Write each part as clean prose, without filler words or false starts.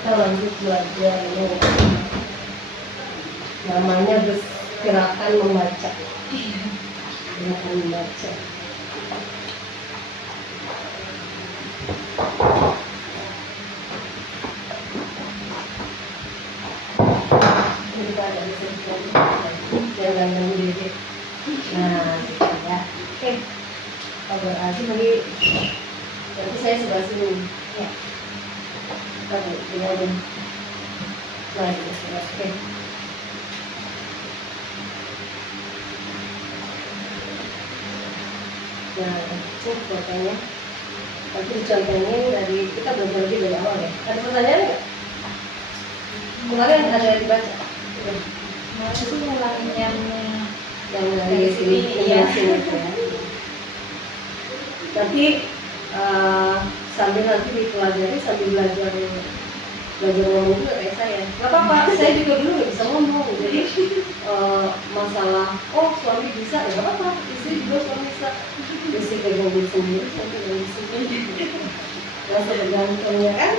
Kita lanjut belajar ini. Namanya gerakan membaca. Gerakan membaca. Ini kita ada di sini. Jangan ganggu diri. Nah, ya. Oke. Kabar aja bagi. Nanti saya sebelah sini. Ya. Oke, tinggalin. Nah, oke. Nah, itu fotonya. Nanti dicontohin dari kita belajar lagi dari awal ya. Ada pertanyaan nggak? Kemarin ada yang dibaca. Nah, itu ngulangin yang Dari sini, iya. sini ya. Nanti sambil nanti dipelajari sambil belajar ngomong juga kayak saya. Gak apa-apa, saya juga dulu nggak bisa ngomong. Jadi masalah, oh suami bisa, ya gak apa-apa. Istri juga suami bisa. Istri pegang duit sendiri, saya pegang duit sendiri. Rasa bergantung ya kan?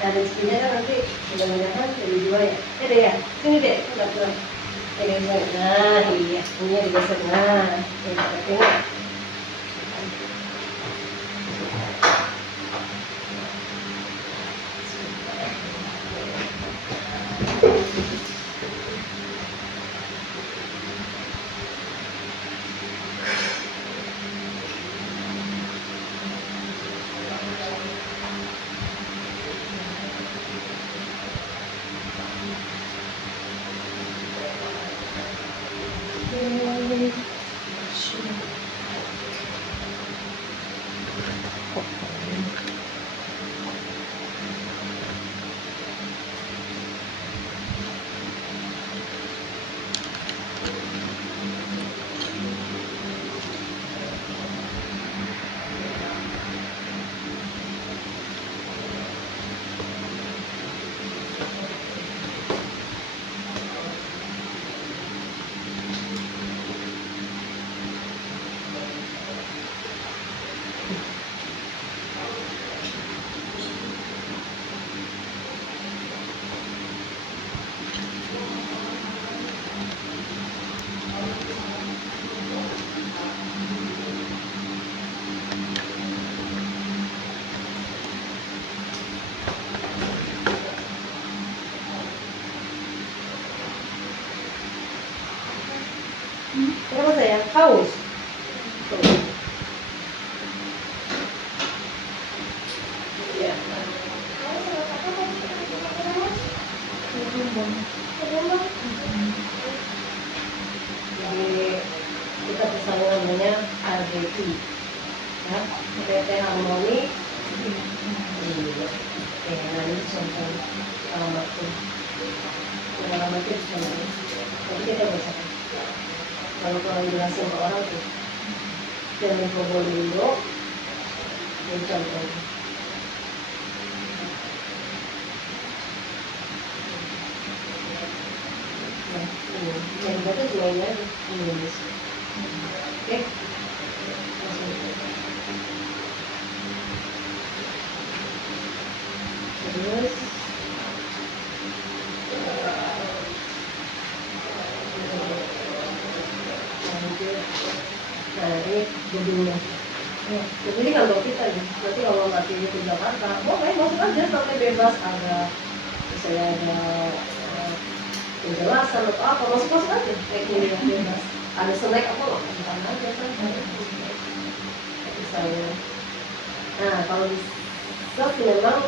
Nah rezekinya kan nanti mudah-mudahan jadi dua ya. Deh ya, sini deh, udah pulang. Nah iya, ini digeser. Nah, ini tengok. Kenapa saya haus? Ya. Jadi kita pesan namanya RDP, ya, PT Harmoni. Ini contoh alamatnya. Alamatnya di sana. Tapi kita bisa. Kalau kalian jelasin ke orang tuh, jangan Probolinggo, dan contohnya. Nah, ini, yang baca juga ini aja, Indonesia. Oke, terus. Nah ini gedungnya. Jadi kantor kita nih. Nanti kalau nggak pilih ke Jakarta, boleh masuk aja sampai bebas. Ada misalnya ada penjelasan atau apa, masuk aja kayak gini ya bebas. Ada snack apa nggak? Bukan aja kan. Misalnya. Nah kalau bisa memang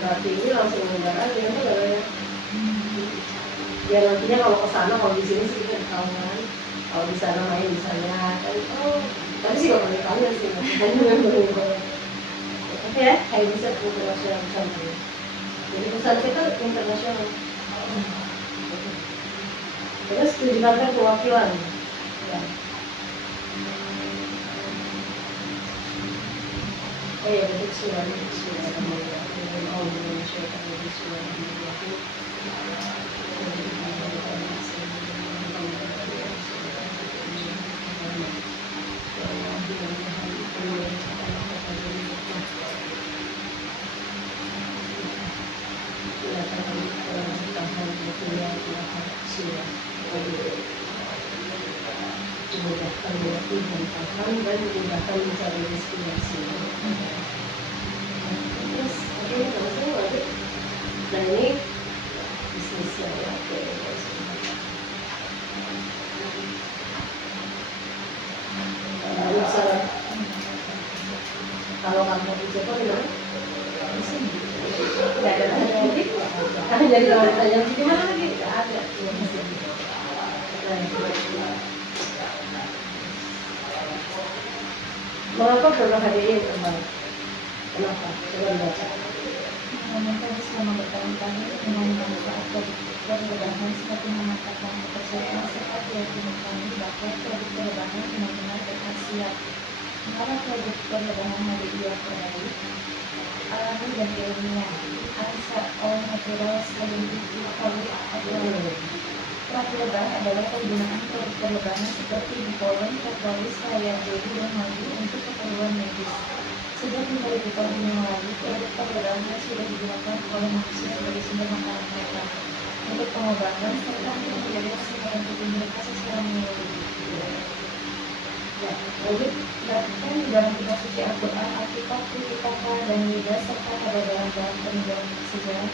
berarti ini langsung ngejar aja ya. Ya nantinya kalau ke sana, kalau di sini sih kita ketahuan. Kalau di sana main di sana kan, oh tapi sih nggak pernah kalian sih, oke ya, kayak bisa internasional misalnya. Jadi perusahaan kita internasional. Terus tujuan perwakilan. Ya. Oh ya, betul sudah sudah memudahkan mengerti dan paham dan memudahkan mencari inspirasi. Terus oke, langsung lagi. Nah ini bisnisnya ya. Oke, misalnya kalau kantor di Jepang gimana? Di sini nggak ada lagi. Jadi kalau ditanya di mana lagi nggak ada. Mengapa produk HDI yang terbaik? Kenapa? Coba dibaca. Mengenai selama bertahun-tahun dengan manfaat perubahan seperti mengatakan kepercayaan serta keyakinan kami bahwa produk perubahan benar-benar berkhasiat. Mengapa produk perubahan HDI yang terbaik? Alami dan ilmiah. Answer all materials identity quality. Praperubahan adalah penggunaan produk perubahan seperti dipolon, propolis, layar jadi dan madu untuk keperluan medis. Sejak 2000 tahun yang lalu, produk perubahan sudah digunakan oleh manusia sebagai sumber makanan mereka untuk pengobatan serta untuk menjaga kesehatan tubuh mereka secara menyeluruh. Ya, lanjut. Bahkan di dalam kitab suci Al-Quran, Alkitab, Tripitaka, dan Weda serta pada dalam peninggalan sejarah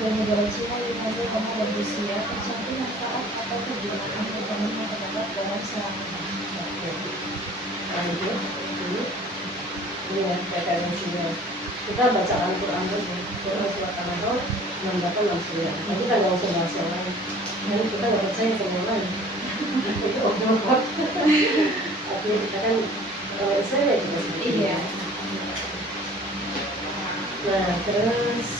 dan negara Cina, Yunani, Roma, dan Rusia tercantum manfaat atau kegunaan vitamin yang terdapat dalam serangga. Lanjut. Ini ya, referensinya. Kita baca Al-Quran dulu. Quran surat Al-Anfal 68-69. Tapi kita nggak usah bahas yang lain. Dan kita nggak percaya sama yang lain. Itu oknum. Tapi kita kan Islam ya juga seperti itu. Iya. Nah, terus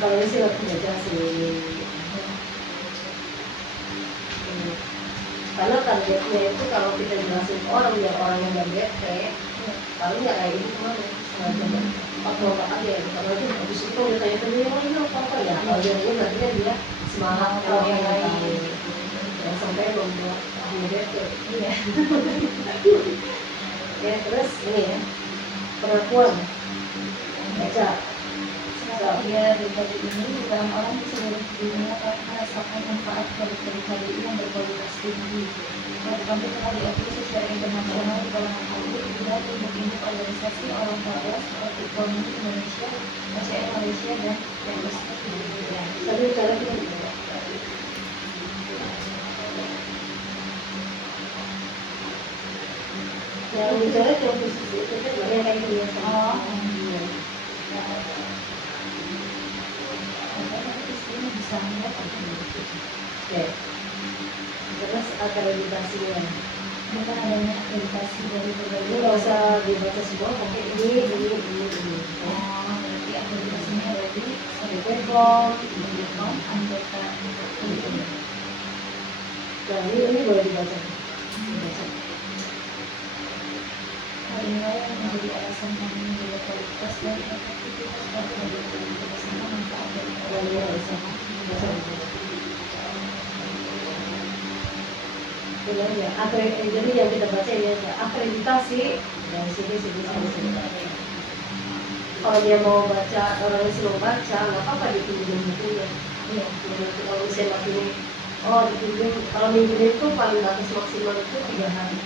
kalau ini sih nggak baca sih. Karena targetnya itu kalau kita jelasin ke orang biar orang yang nggak bete, paling nggak kayak gitu kemarin sengaja apa aja ya. Kalau itu habis itu dia tanya-tanya yang lain apa ya. Kalau dia ini berarti kan dia semangat kalau yang lain. Yang sampai membuat dia bete. Iya. Ya terus ini ya pengakuan baca. Dia berbagi ini, jutaan orang di seluruh dunia telah merasakan manfaat dari HDI yang berkualitas tinggi. Program itu telah diakui secara internasional di kalangan publik juga induk-induk organisasi orang kaya seperti Ekonomi Indonesia, KCR Malaysia, dan Universitas Indonesia. Tapi cara kita yang bicara yang khusus itu kan yang kayak gini. Oh, Iya. ini bisa melihat Oke. Terus akreditasinya. bukan adanya akreditasi dari Ini berbagai. nggak usah dibaca semua, pakai ini. Oh, berarti akreditasinya dari Bepom, Bepom, anggota. nah ini boleh dibaca. Dibaca. Hal inilah yang menjadi alasan kami menjaga kualitas dan efektivitas dari HDI bersama manfaat dari Nah, ini nggak usah. Baca. Ini aja. Jadi yang kita baca ini aja akreditasi dari sini. Kalau dia mau baca, orang yang senang baca, nggak apa-apa dipinjam bukunya. Iya. Nanti kalau misalnya waktu ini, oh dipinjam, kalau minjem itu paling batas maksimal itu 3 hari.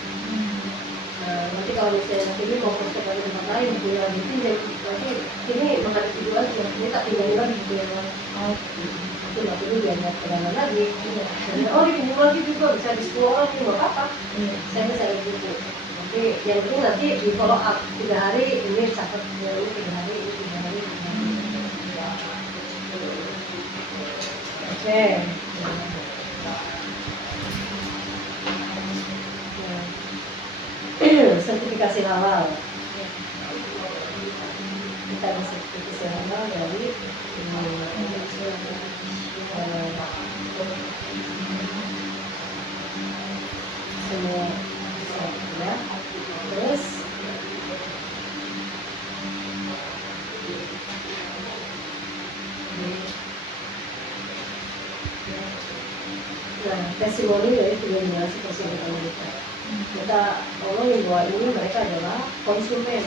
Nah, nanti kalau misalnya nanti ini mau praktek di tempat lain, buku yang dipinjam, nanti ini menghadap video aja, ini tak tinggalin lagi buku yang lain. Itu nggak perlu diajak pegangan lagi. Dan oh dipinjam lagi juga bisa di 10 orang juga nggak apa-apa. Saya bisa lihat buku. Nanti yang penting nanti di follow up 3 hari ini catat ini 3 hari ini 3 hari. Oke. Sertifikasi halal. Kita ada sertifikasi halal dari semua ya. Terus nah testimoni dari 3 generasi presiden Amerika. Kita ngomongin bahwa ini mereka adalah konsumen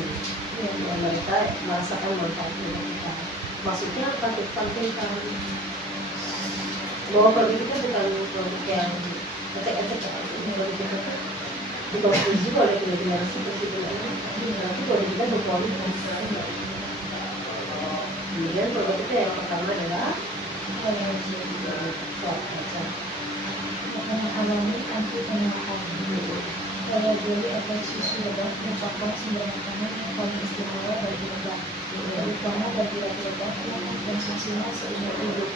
yang mereka merasakan manfaat dari kita. Maksudnya apa? Tampilkan Bahwa kalau itu kan bukan produk yang ecek-ecek kan. Kalau kita dikonsumsi oleh generasi presiden tapi kalau kita berkualitas. Kemudian produk itu yang pertama adalah soal kaca. Makanan alami anti penyakit. Royal jelly atau susu lebah merupakan sumber makanan yang paling istimewa bagi lebah, terutama bagi lebah yang mengkonsumsinya seumur hidup.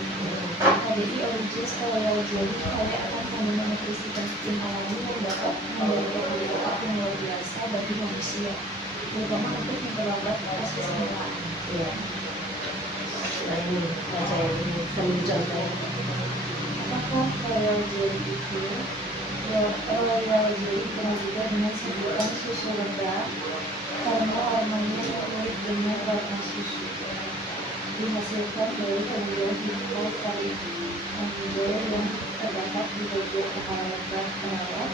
HDI Origins Royal Jelly kaya akan kandungan nutrisi penting alami yang dapat memberikan manfaat yang luar biasa bagi manusia, terutama untuk memperlambat proses penyerapan. Ya. Nah ini saya sambil contoh. Apakah Royal Jelly itu? Royal Jelly pernah juga dengan sebutan susu rendah karena warnanya yang mirip dengan warna susu. Dihasilkan dari ambil hingga kali ambil yang terdapat di bagian kepala lebah perawat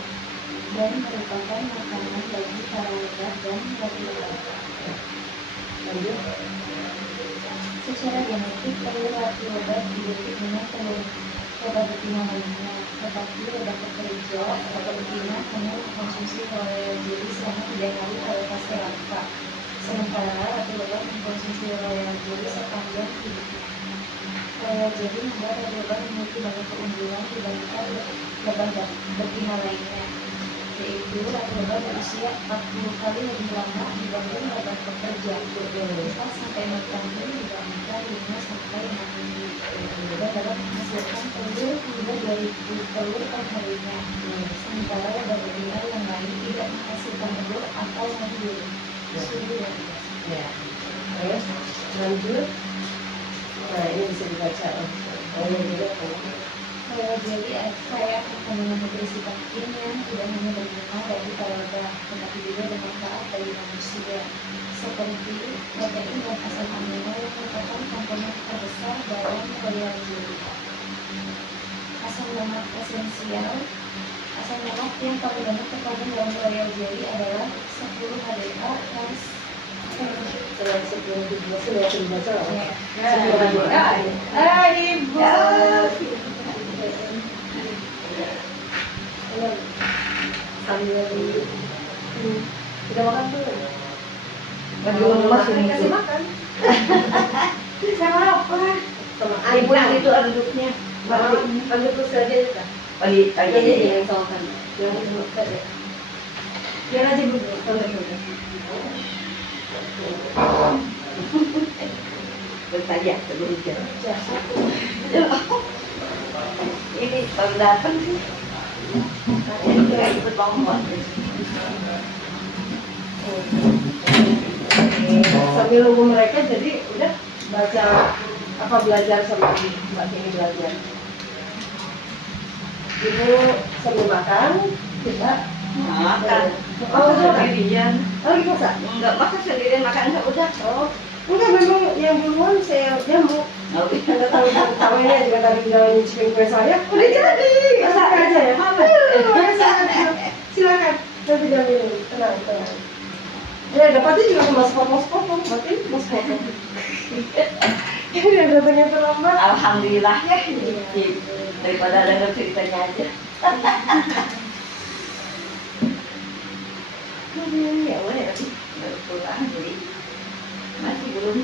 dan merupakan makanan bagi para lebah dan ratu lebah. Lanjut. Secara genetik, telur ratu lebah identik dengan telur lebah betina lainnya, tetapi lebah pekerja atau betina hanya mengkonsumsi Royal Jelly selama 3 hari pada fase larva. Sementara ratu lebah mengkonsumsi Royal Jelly sepanjang hidupnya. Royal Jelly membuat ratu lebah memiliki banyak keunggulan dibandingkan lebah betina lainnya, yaitu ratu lebah berusia 40 kali lebih lama dibanding lebah pekerja, 4 sampai 6 tahun dibandingkan 5 sampai 6 minggu, dan dapat menghasilkan telur hingga 2000 telur per harinya. Sementara lebah betina yang lain tidak menghasilkan telur atau menghilir. Ya. Terus lanjut. Nah ini bisa dibaca. Oh ini juga Royal Jelly kaya akan kandungan nutrisi penting yang tidak hanya berguna bagi para lebah, tetapi juga bermanfaat bagi manusia, seperti protein dan asam amino yang merupakan komponen terbesar dalam Royal Jelly. Asam lemak esensial. Asam lemak yang paling banyak terkandung dalam Royal Jelly adalah 10 HDA trans. Setelah 10 sudah dibaca. Ibu. Sambil kita makan dulu. Kasih makan. Sama apa? Sama Ibu itu duduknya. ambil terus aja kita. Balik aja Jadi ya. yang soalkan. Jangan dibuka deh. Biar aja dulu. Bertanya sebelum jam. Jasa. Ini baru datang sih. Ini kayak ikut bangun. Sambil nunggu mereka jadi udah baca apa belajar sama Mbak Kini belajar. Ibu sambil makan kita Makan. Oh, udah. Sendirian. lagi masak. Enggak masak sendirian makan enggak udah. Oh, enggak memang yang duluan saya jamu. Oh, Anda tahu tahunya juga tadi bilang nyicipin kue saya. Udah jadi. Masak aja ya. Silakan. Nanti jamin. Tenang, tenang. Ya dapatnya juga cuma sepotong-sepotong. Berarti mas potong. Ini yang datangnya terlambat. alhamdulillah ya. Daripada dengar ceritanya aja. Ya boleh tapi baru pulang jadi masih belum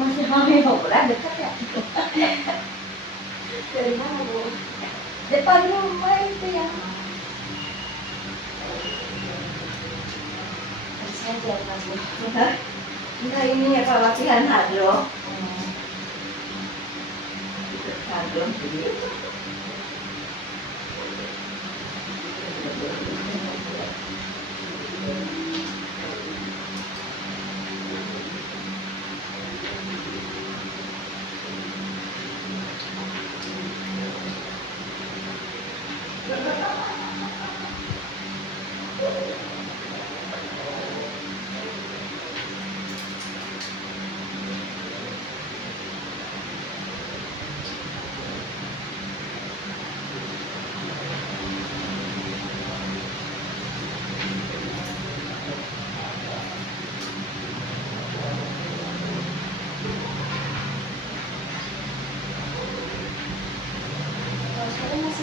masih mau pulang dekat ya. Dari mana, Bu? Depan rumah itu ya. Saja, Mas. Nah ini ya kalau latihan hadro. Hadro jadi.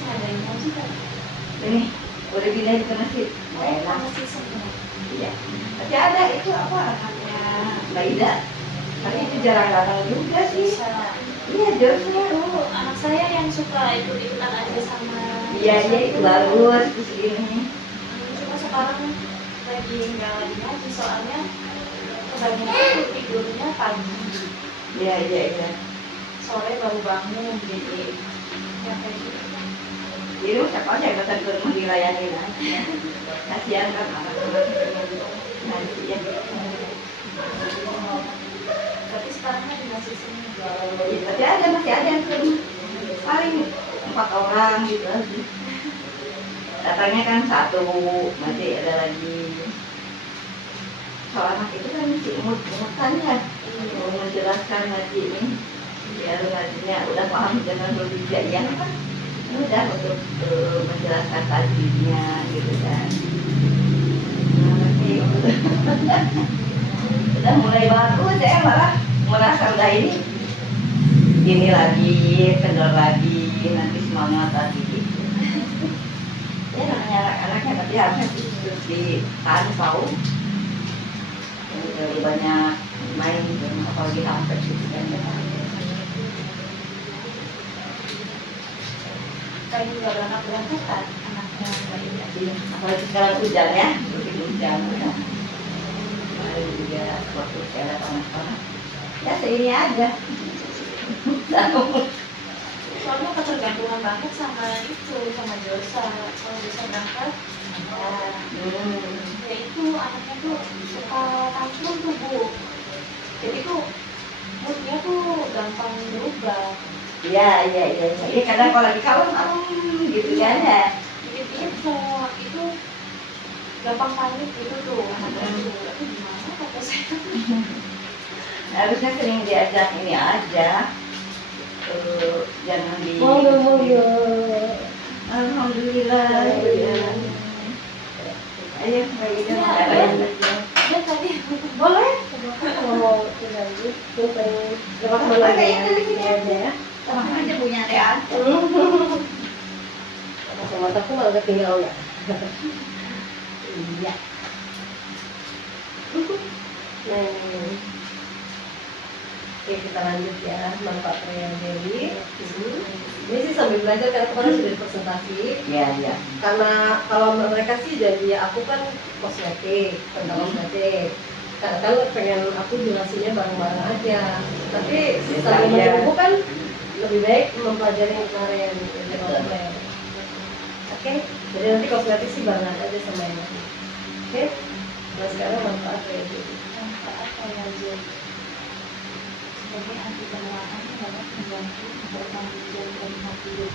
ada yang mau juga. Ini udah pindahin ke masjid. Nggak enak. Masih semua. Iya. Tapi ada itu apa anaknya Mbak Ida. Tapi itu jarang datang juga sih. Bisa. Iya, Joshua. Itu anak saya yang suka ikut-ikutan aja sama. Iya, itu bagus terus ini. Cuma sekarang lagi nggak lagi ngaji soalnya kebanyakan tuh tidurnya pagi, Iya. sore baru bangun jadi ya kayak gitu. Jadi siapa aja yang datang ke rumah dilayani lah. Kasihan kan anak-anak nanti ya. Tapi sekarang kan masih sini. Ya, tapi masih ada yang ke rumah. Paling 4 orang gitu aja. Datangnya kan 1, masih ada lagi. Soal anak itu kan si imut-imutan ya. Mau menjelaskan ngaji ini. Biar ngajinya udah paham dengan berbeda ya kan. Mudah untuk menjelaskan tajwidnya gitu kan. Udah mulai bagus, saya malah merasa udah ini lagi, kendor lagi, nanti semangat lagi gitu. Ya namanya anak-anaknya tapi harusnya terus dipantau. Jadi banyak main gitu, apalagi HP gitu kan. Kayak juga berangkat kan anaknya Mbak Ida. Apalagi sekarang hujan ya, musim hujan. Kemarin juga waktu saya ada panas-panas. Ya seini aja. Soalnya ketergantungan banget sama itu, sama Josa. Kalau Josa berangkat, ya itu anaknya tuh suka tantrum tuh Bu. Jadi tuh moodnya tuh gampang berubah. Iya. Ini kadang kalau lagi kalem gitu kan ya. Itu gampang panik gitu tuh anaknya tuh. Tapi gimana kata saya? Harusnya sering diajak ini aja. Jangan di. Monggo. Alhamdulillah. Ayo, Mbak Ida. Dia tadi Boleh? Mau tinggal di lewat mana ya? Sama aja punya Dean. Sama aku malah ketinggalan ya. Iya. Nah, oke kita lanjut ya, manfaat yang Dewi. Ini sih sambil belajar karena kemarin sudah presentasi. Iya. Karena kalau mereka sih jadi aku kan kosmetik, tentang kosmetik. Karena kan pengen aku jelasinnya bareng-bareng aja. Tapi sambil menunggu kan lebih baik mempelajari yang kemarin gitu. Oke, jadi nanti kosmetik sih barengan aja sama yang lain. Oke, nah sekarang manfaat ya. manfaat kolagen sebagai anti penuaan dapat membantu mempertahankan jari hati hidup.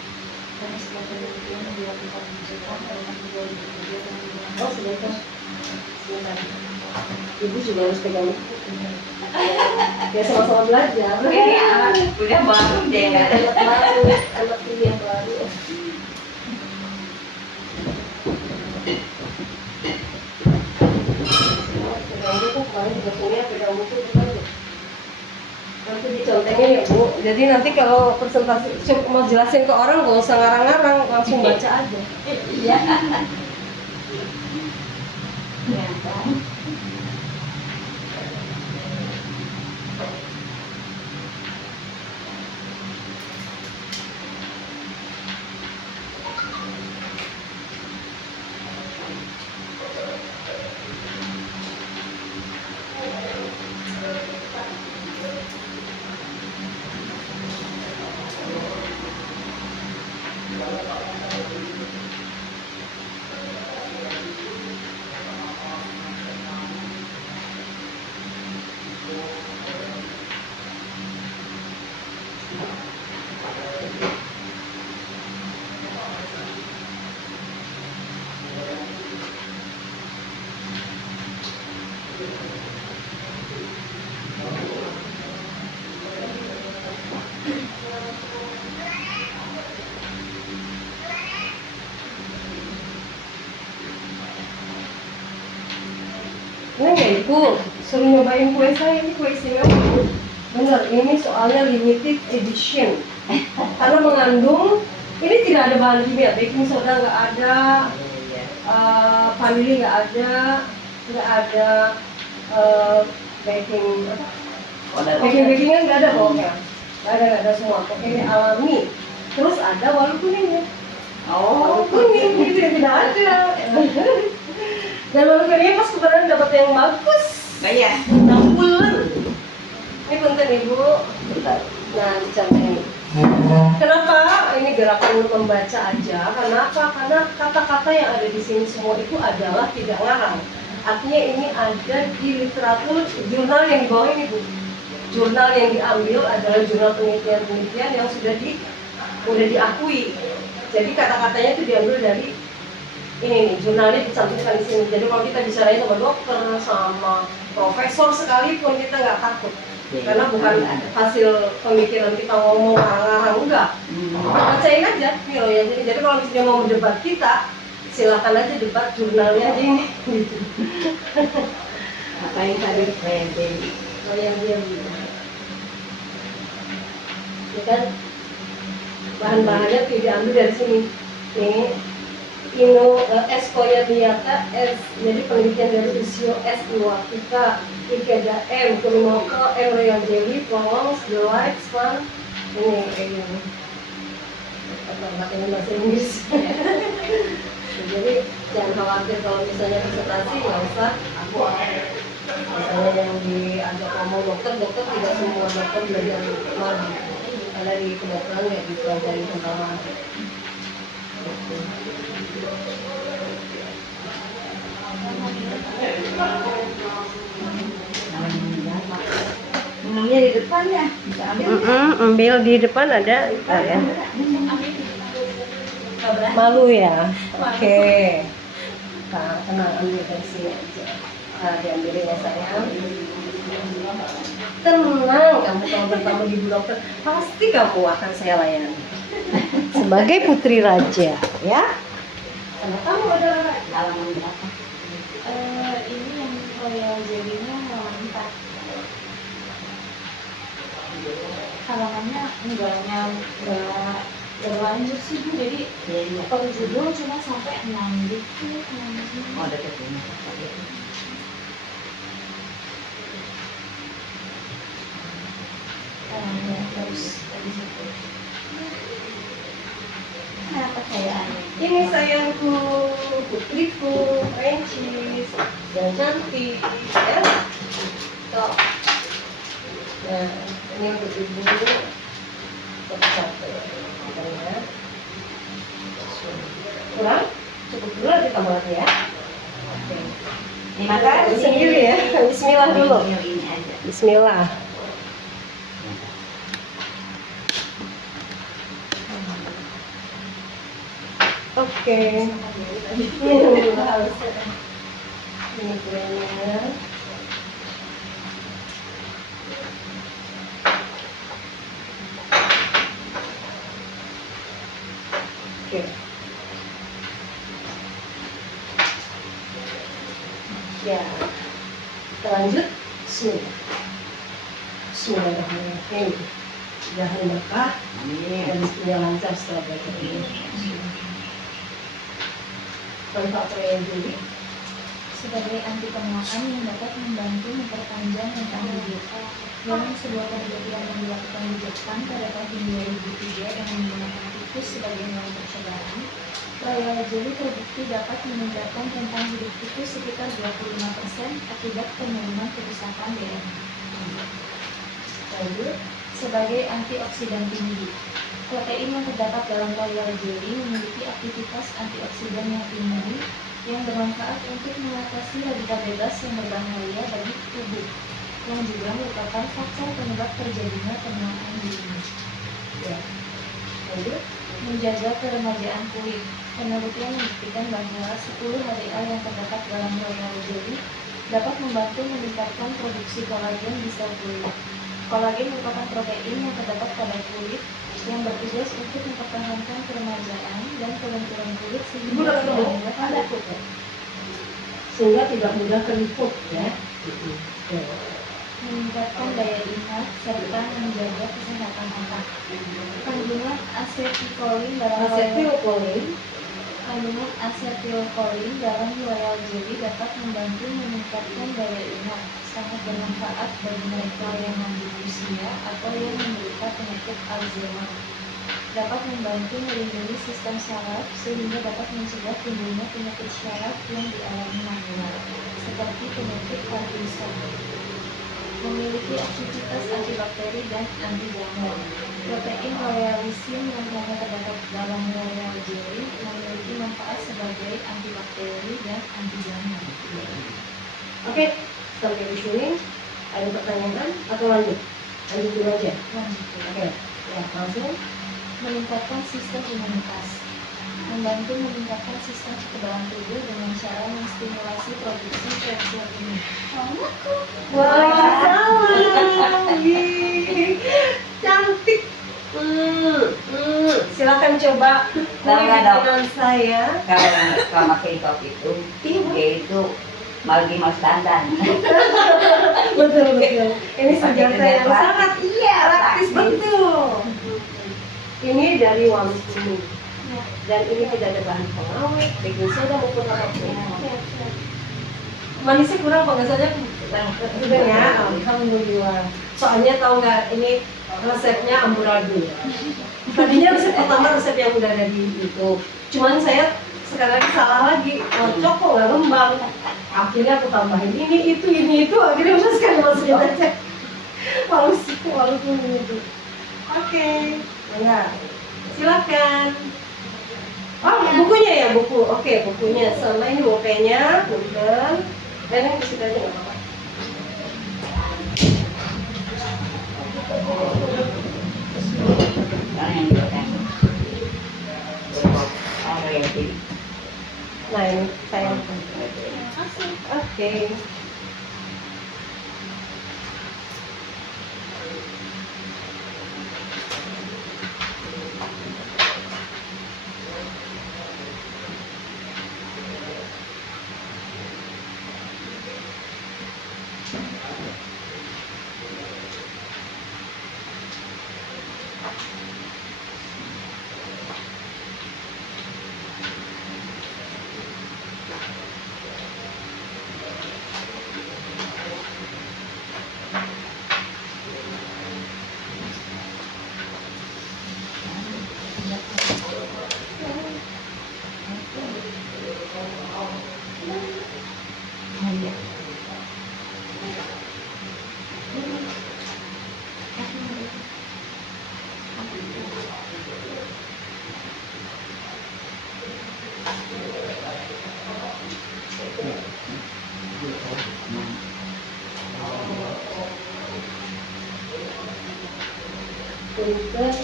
Karena setelah penelitian yang dilakukan di Jepang dalam menjadi bekerja dan Oh, sebentar. Ibu juga harus pegang buku. Ya sama-sama belajar. Ini anak udah baru deh. Anak baru, anak ini yang baru. Pegang buku kemarin juga punya pegang buku juga. Nanti dicontekin ya Bu. Jadi nanti kalau presentasi mau jelasin ke orang gak usah ngarang-ngarang, langsung baca aja. Iya. Ya kan. Ini ya Ibu, suruh nyobain kue saya, ini kue istimewa bener, ini soalnya limited edition karena mengandung Ini tidak ada bahan kimia, baking soda nggak ada, Iya. vanili nggak ada baking apa? Baking-bakingan nggak ada pokoknya. Nggak ada semua. Pokoknya alami. Terus ada warna kuningnya. Oh, Kuning gitu ya, tidak ada. Dan warna kuningnya pas kebetulan dapat yang bagus. kayak 60. Ini punten ibu. Bentar. Nah, dicatat ini. Kenapa ini gerakan membaca aja? Karena apa? Karena kata-kata yang ada di sini semua itu adalah tidak ngarang. Artinya ini ada di literatur jurnal yang di bawah ini bu. Jurnal yang diambil adalah jurnal penelitian-penelitian yang sudah diakui. Jadi kata-katanya itu diambil dari ini nih, jurnalnya dicantumkan di sini. Jadi kalau kita bicara sama dokter, sama profesor sekalipun kita nggak takut. Karena bukan hasil pemikiran kita ngomong ngarang-ngarang, enggak. Bacain aja nih loh ya. Jadi kalau misalnya mau debat kita, silakan aja debat jurnalnya aja ini. Gitu. Apa yang tadi planting? Oh yang dia gitu. Ya kan bahan-bahannya tidak diambil dari sini. Ini S. Koyamiata S. Jadi penelitian dari Lucio S. Iwakita Ikeda M. Kurimoto M. Royal Jelly Prolongs The Lights One. Ini apa ini bahasa Inggris. Jadi jangan khawatir kalau misalnya presentasi nggak usah aku misalnya yang diajak ngomong dokter tidak semua dokter belajar lagi karena di kedokteran nggak dipelajari tentang lagi. Minumnya di depan ya, bisa ambil. Ambil di depan ada ya. Malu ya. Oke. Nah, tenang ambil dari sini aja. Nah, diambilin ya sayang. Tenang, kamu kalau bertamu di Bu Dokter pasti kamu akan saya layani. Sebagai putri raja, ya. Karena kamu adalah Halaman berapa? Ini yang royal jelly-nya halaman 4. Halamannya enggak berlanjut sih Bu, jadi Iya. per judul cuma sampai 6 gitu. Oh, dekat ini. Terus tadi situ. Apa kayak ini sayangku, putriku, Prancis, yang cantik, ya. Tuh. Nah, ini untuk ibu. Satu. Ya. Kurang? Cukup dulu nanti tambah lagi ya. Oke. Terima kasih. Sendiri ya. Bismillah dulu. Ini aja. Bismillah. Oke. Ini harus ini kuenya. Oke. Ya. Kita lanjut. Bismillah. Bismillahirrahmanirrahim. Mudah-mudahan berkah dan rezekinya lancar setelah belajar ini. Manfaat royal jelly sebagai anti penuaan yang dapat membantu memperpanjang rentang hidup. Dalam sebuah penelitian yang dilakukan di Jepang pada tahun 2003 yang menggunakan tikus sebagai hewan percobaan, royal jelly terbukti dapat meningkatkan rentang hidup tikus sekitar 25% akibat penurunan kerusakan DNA. lanjut. Sebagai antioksidan tinggi, protein yang terdapat dalam royal jelly memiliki aktivitas antioksidan yang tinggi yang bermanfaat untuk mengatasi radikal bebas yang berbahaya bagi tubuh, yang juga merupakan faktor penyebab terjadinya penuaan dini. Ya. Lanjut. Menjaga keremajaan kulit. Penelitian membuktikan bahwa 10 HDA yang terdapat dalam royal jelly dapat membantu meningkatkan produksi kolagen di sel kulit. Kolagen merupakan protein yang terdapat pada kulit yang bertugas untuk mempertahankan keremajaan dan kelenturan kulit Ibu udah sehingga ketemu? tidak mudah keriput. Sehingga tidak mudah keriput ya. Meningkatkan daya ingat serta menjaga kesehatan otak. Kandungan asetilkolin dalam Asetilkolin. kandungan asetilkolin dalam royal jelly dapat membantu meningkatkan daya ingat, sangat bermanfaat bagi mereka yang lanjut usia atau yang menderita penyakit Alzheimer. Dapat membantu melindungi sistem saraf sehingga dapat mencegah timbulnya penyakit syaraf yang dialami manual, seperti penyakit Parkinson. Memiliki aktivitas antibakteri dan anti jamur. Protein royalisin yang hanya terdapat dalam royal jelly memiliki manfaat sebagai antibakteri dan anti jamur. Oke, sampai di sini ada pertanyaan atau lanjut? Lanjut dulu aja. Lanjut. Oke, ya langsung. Meningkatkan sistem imunitas. Membantu meningkatkan sistem kekebalan tubuh dengan cara menstimulasi produksi sel-sel imun. Wah, salah. Cantik. Silakan coba dengan saya. Kalau yang selama K-pop itu, dia itu malah mas dandan. Betul. Ini senjata yang sangat praktis betul. Ini dari wangi kuning. Dan ini tidak ada bahan pengawet, baking soda maupun apapun. Manisnya kurang apa nggak saja? Sudah ya, alhamdulillah. Soalnya tahu nggak ini resepnya amburadul. Tadinya resep pertama resep yang udah ada di YouTube. Cuman saya sekarang salah lagi, cocok kok nggak ngembang. Akhirnya aku tambahin ini itu, akhirnya udah sekali masukin aja. Walaupun itu. Oke, enggak. Silakan. Oh, bukunya ya, buku. Oke, bukunya. Sama ini bokehnya, punten. Dan yang di situ aja nggak apa-apa. Karena yang itu kan. Ada yang ini. Nah, ini saya. Terima kasih. Oke. Punten.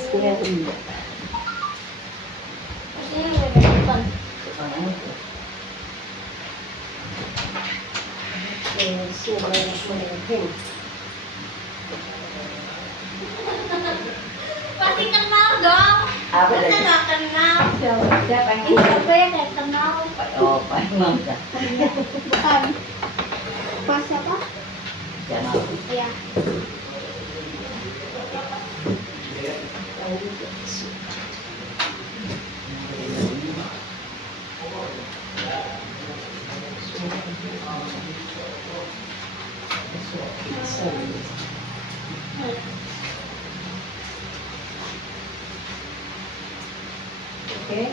Sekian dulu. Bismillahirrahmanirrahim. Pasti kenal dong. Apa Masa lagi? nggak kenal? Siapa yang Ini siapa yang nggak kenal? Oh, Pak Imam dah. Bukan. Pas siapa? Jangan. Iya. Oke,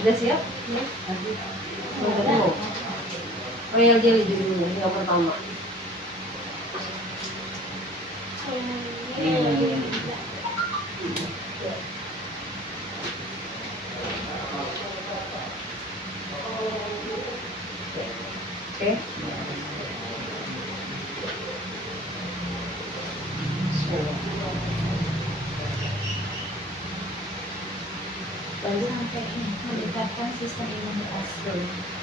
udah siap? Mau ketemu? Royal jelly dulu yang pertama. Oke. Lanjut. Sampai meningkatkan sistem imunitas,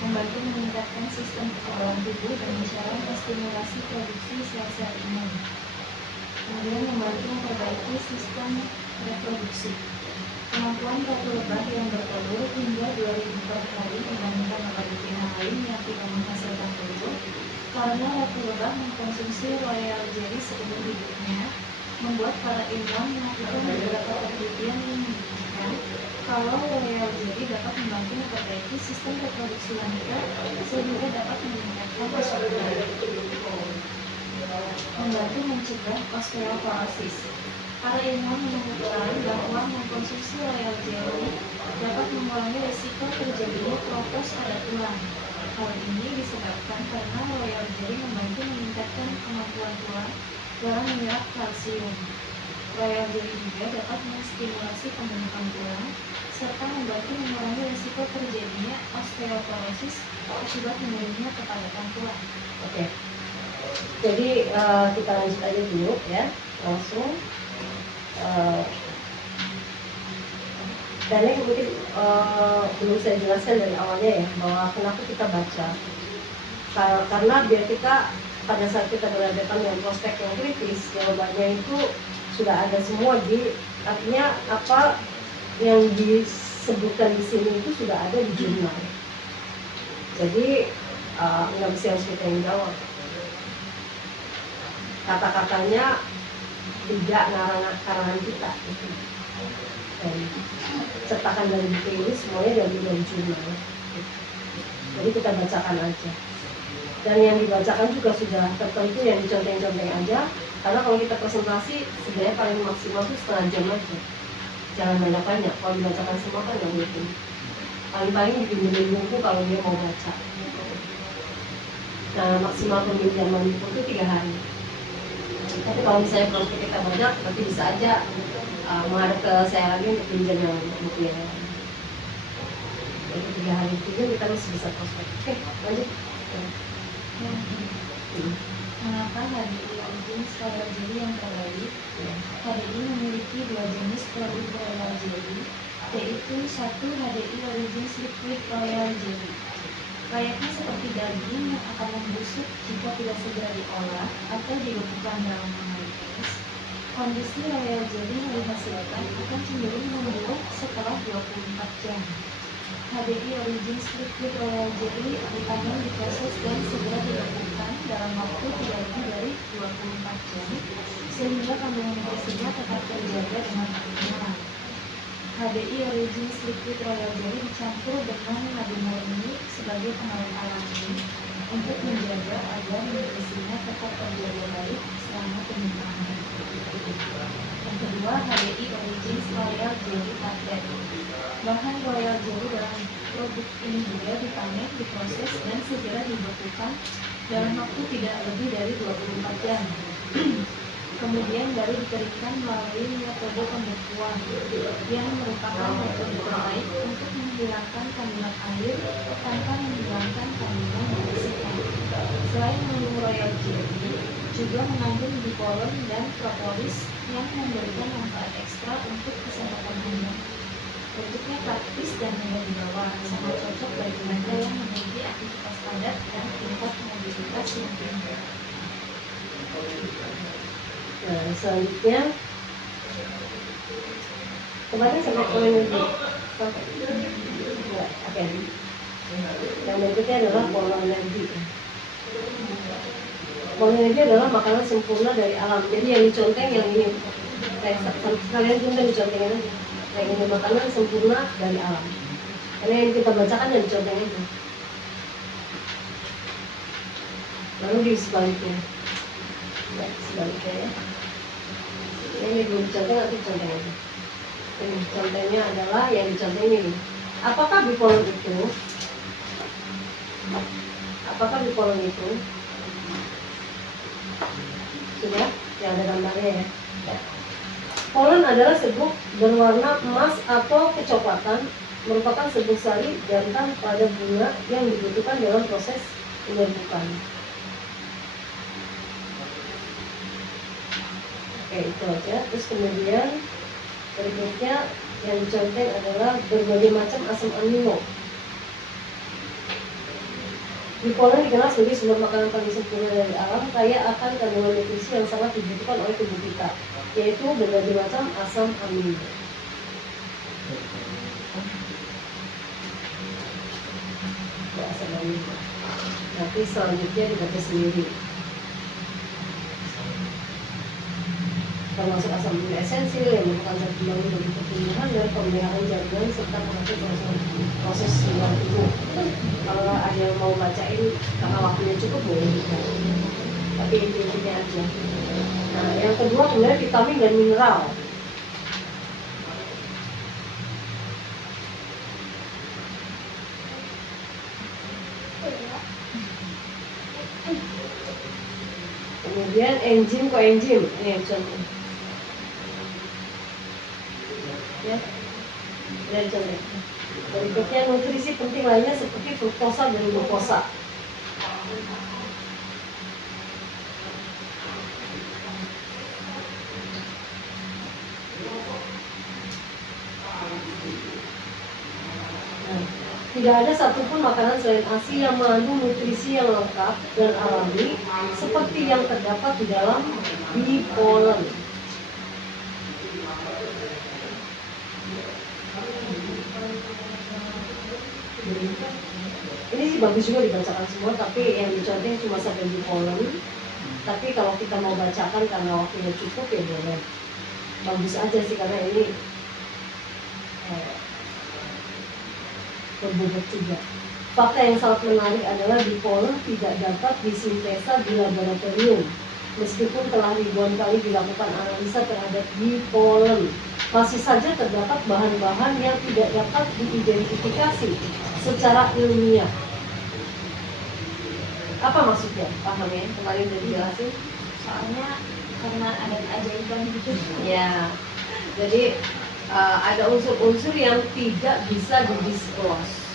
membantu meningkatkan sistem kekebalan tubuh dengan cara menstimulasi produksi sel-sel imun. Kemudian membantu memperbaiki sistem reproduksi. Kemampuan ratu lebah yang bertelur hingga 2000 per hari dibandingkan lebah betina lain yang tidak menghasilkan telur. Karena ratu lebah mengkonsumsi royal jelly seumur hidupnya, membuat para ilmuwan melakukan beberapa penelitian yang menunjukkan kalau royal jelly dapat membantu memperbaiki sistem reproduksi wanita sehingga dapat meningkatkan kesuburan, membantu mencegah osteoporosis. Para ilmuwan menemukan bahwa mengkonsumsi royal jelly dapat mengurangi risiko terjadinya keropos pada tulang. Hal ini disebabkan karena royal jelly membantu meningkatkan kemampuan tulang dalam menyerap kalsium. Royal jelly juga dapat menstimulasi pembentukan tulang serta membantu mengurangi risiko terjadinya osteoporosis akibat menurunnya kepadatan tulang. Oke. Jadi kita lanjut aja dulu ya, langsung. Dan ini mungkin belum saya jelaskan dari awalnya ya, bahwa kenapa kita baca. Karena biar kita pada saat kita berhadapan dengan prospek yang kritis, jawabannya itu sudah ada semua artinya apa yang disebutkan di sini itu sudah ada di jurnal. Jadi nggak bisa harus kita yang jawab. Kata-katanya tidak karangan kita. Dan cetakan dari buku ini semuanya diambil dari jurnal. Jadi kita bacakan aja. Dan yang dibacakan juga sudah tertentu yang diconteng-conteng aja. Karena kalau kita presentasi sebenarnya paling maksimal itu setengah jam aja. Jangan banyak-banyak. Kalau dibacakan semua kan nggak mungkin. Paling-paling dipinjemin buku kalau dia mau baca. Nah, maksimal peminjaman buku itu 3 hari. Tapi kalau misalnya prospek kita banyak, berarti bisa aja menghadap ke saya lagi untuk pinjam yang buku yang lain. Jadi 3 hari itu kita masih bisa prospek. Oke, lanjut. Mengapa HDI origins royal jelly yang terbaik? HDI memiliki 2 jenis produk royal jelly, yaitu 1 HDI origins liquid royal jelly. Layaknya seperti daging yang akan membusuk jika tidak segera diolah atau dibekukan dalam lemari es, kondisi royal jelly yang dihasilkan akan cenderung memburuk setelah 24 jam. HDI origins liquid royal jelly ditanam, diproses dan segera dibekukan dalam waktu tidak lebih dari 24 jam sehingga kandungan nutrisinya tetap terjaga dengan optimal. HDI origins liquid royal jelly dicampur dengan madu murni sebagai pengawet alami untuk menjaga agar nutrisinya tetap terjaga baik selama penyimpanan. Yang kedua, HDI origins royal jelly tablet. Bahan royal jelly dalam produk ini juga dipanen, diproses dan segera dibekukan dalam waktu tidak lebih dari 24 jam. Kemudian baru dikeringkan melalui metode pembekuan yang merupakan metode terbaik untuk menghilangkan kandungan air tanpa menghilangkan kandungan nutrisinya. Selain mengandung royal jelly, juga mengandung dipolon dan propolis yang memberikan manfaat ekstra untuk kesehatan anda. Bentuknya praktis dan mudah dibawa, sangat cocok bagi anda yang memiliki aktivitas padat dan tingkat mobilitas yang tinggi. Nah, selanjutnya kemarin sampai poin ini. Oke. Yang berikutnya adalah poloenergi. Poloenergi adalah makanan sempurna dari alam. Jadi yang diconteng yang ini, kalian cuma dicontengin aja. Yang ini makanan sempurna dari alam. Karena yang kita bacakan yang diconteng itu. Lalu di sebaliknya. Ya, sebaliknya ya. Ini belum diconteng, nanti conteng aja. Ini contengnya adalah yang diconteng ini. Apakah bipolon itu? Apakah bipolon itu? Sudah? Yang ada gambarnya ya. Polen adalah serbuk berwarna emas atau kecoklatan, merupakan serbuk sari jantan pada bunga yang dibutuhkan dalam proses penyerbukan. Oke, itu aja. Terus kemudian berikutnya yang diconteng adalah berbagai macam asam amino. Bipolon dikenal sebagai sumber makanan paling sempurna dari alam, kaya akan kandungan nutrisi yang sangat dibutuhkan oleh tubuh kita, yaitu berbagai macam asam amino. Asam amino. Nanti selanjutnya dibaca sendiri. termasuk asam amino esensil yang merupakan zat pembangun bagi pertumbuhan dan pemeliharaan jaringan serta mengatur proses dalam tubuh. Kalau ada yang mau bacain karena waktunya cukup boleh juga, tapi intinya aja. Nah, yang kedua kemudian vitamin dan mineral. Kemudian enzim koenzim, ini contoh. Ya, dari contoh. Berikutnya nutrisi penting lainnya seperti fruktosa dan glukosa. Tidak ada satupun makanan selain ASI yang mengandung nutrisi yang lengkap dan alami seperti yang terdapat di dalam bee pollen. Ini sih bagus juga dibacakan semua, tapi yang dicontohnya cuma sampai bee pollen. Tapi kalau kita mau bacakan karena waktunya cukup ya boleh. Bagus aja sih karena ini berbobot juga. Fakta yang sangat menarik adalah bee pollen tidak dapat disintesa di laboratorium. Meskipun telah ribuan kali dilakukan analisa terhadap bee pollen, masih saja terdapat bahan-bahan yang tidak dapat diidentifikasi secara ilmiah. Apa maksudnya? Paham ya? Kemarin udah dijelasin. Soalnya karena ada keajaiban gitu. Ya, jadi ada unsur-unsur yang tidak bisa didisclose.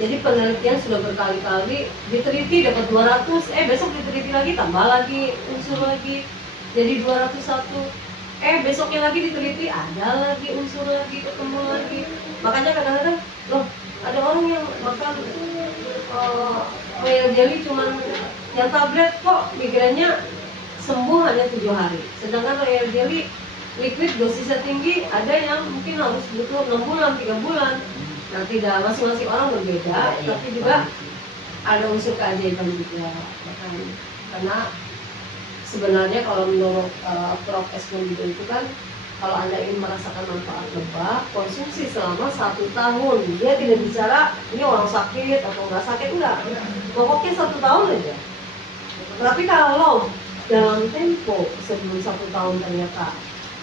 Jadi penelitian sudah berkali-kali diteliti dapat 200, besok diteliti lagi tambah lagi unsur lagi jadi 201. Besoknya lagi diteliti ada lagi unsur lagi ketemu lagi. Makanya kadang-kadang loh ada orang yang makan royal jelly cuman yang tablet kok migrainnya sembuh hanya 7 hari. Sedangkan royal jelly liquid dosisnya tinggi, ada yang mungkin harus butuh 6 bulan, 3 bulan. Nah, tidak, masing-masing orang berbeda, tapi juga ada unsur keajaiban juga. Karena sebenarnya kalau menurut Prof. Escondido itu kan, kalau Anda ingin merasakan manfaat lebah, konsumsi selama 1 tahun. Dia tidak bicara ini orang sakit atau nggak sakit, enggak. Pokoknya 1 tahun aja. Tapi kalau dalam tempo sebelum 1 tahun ternyata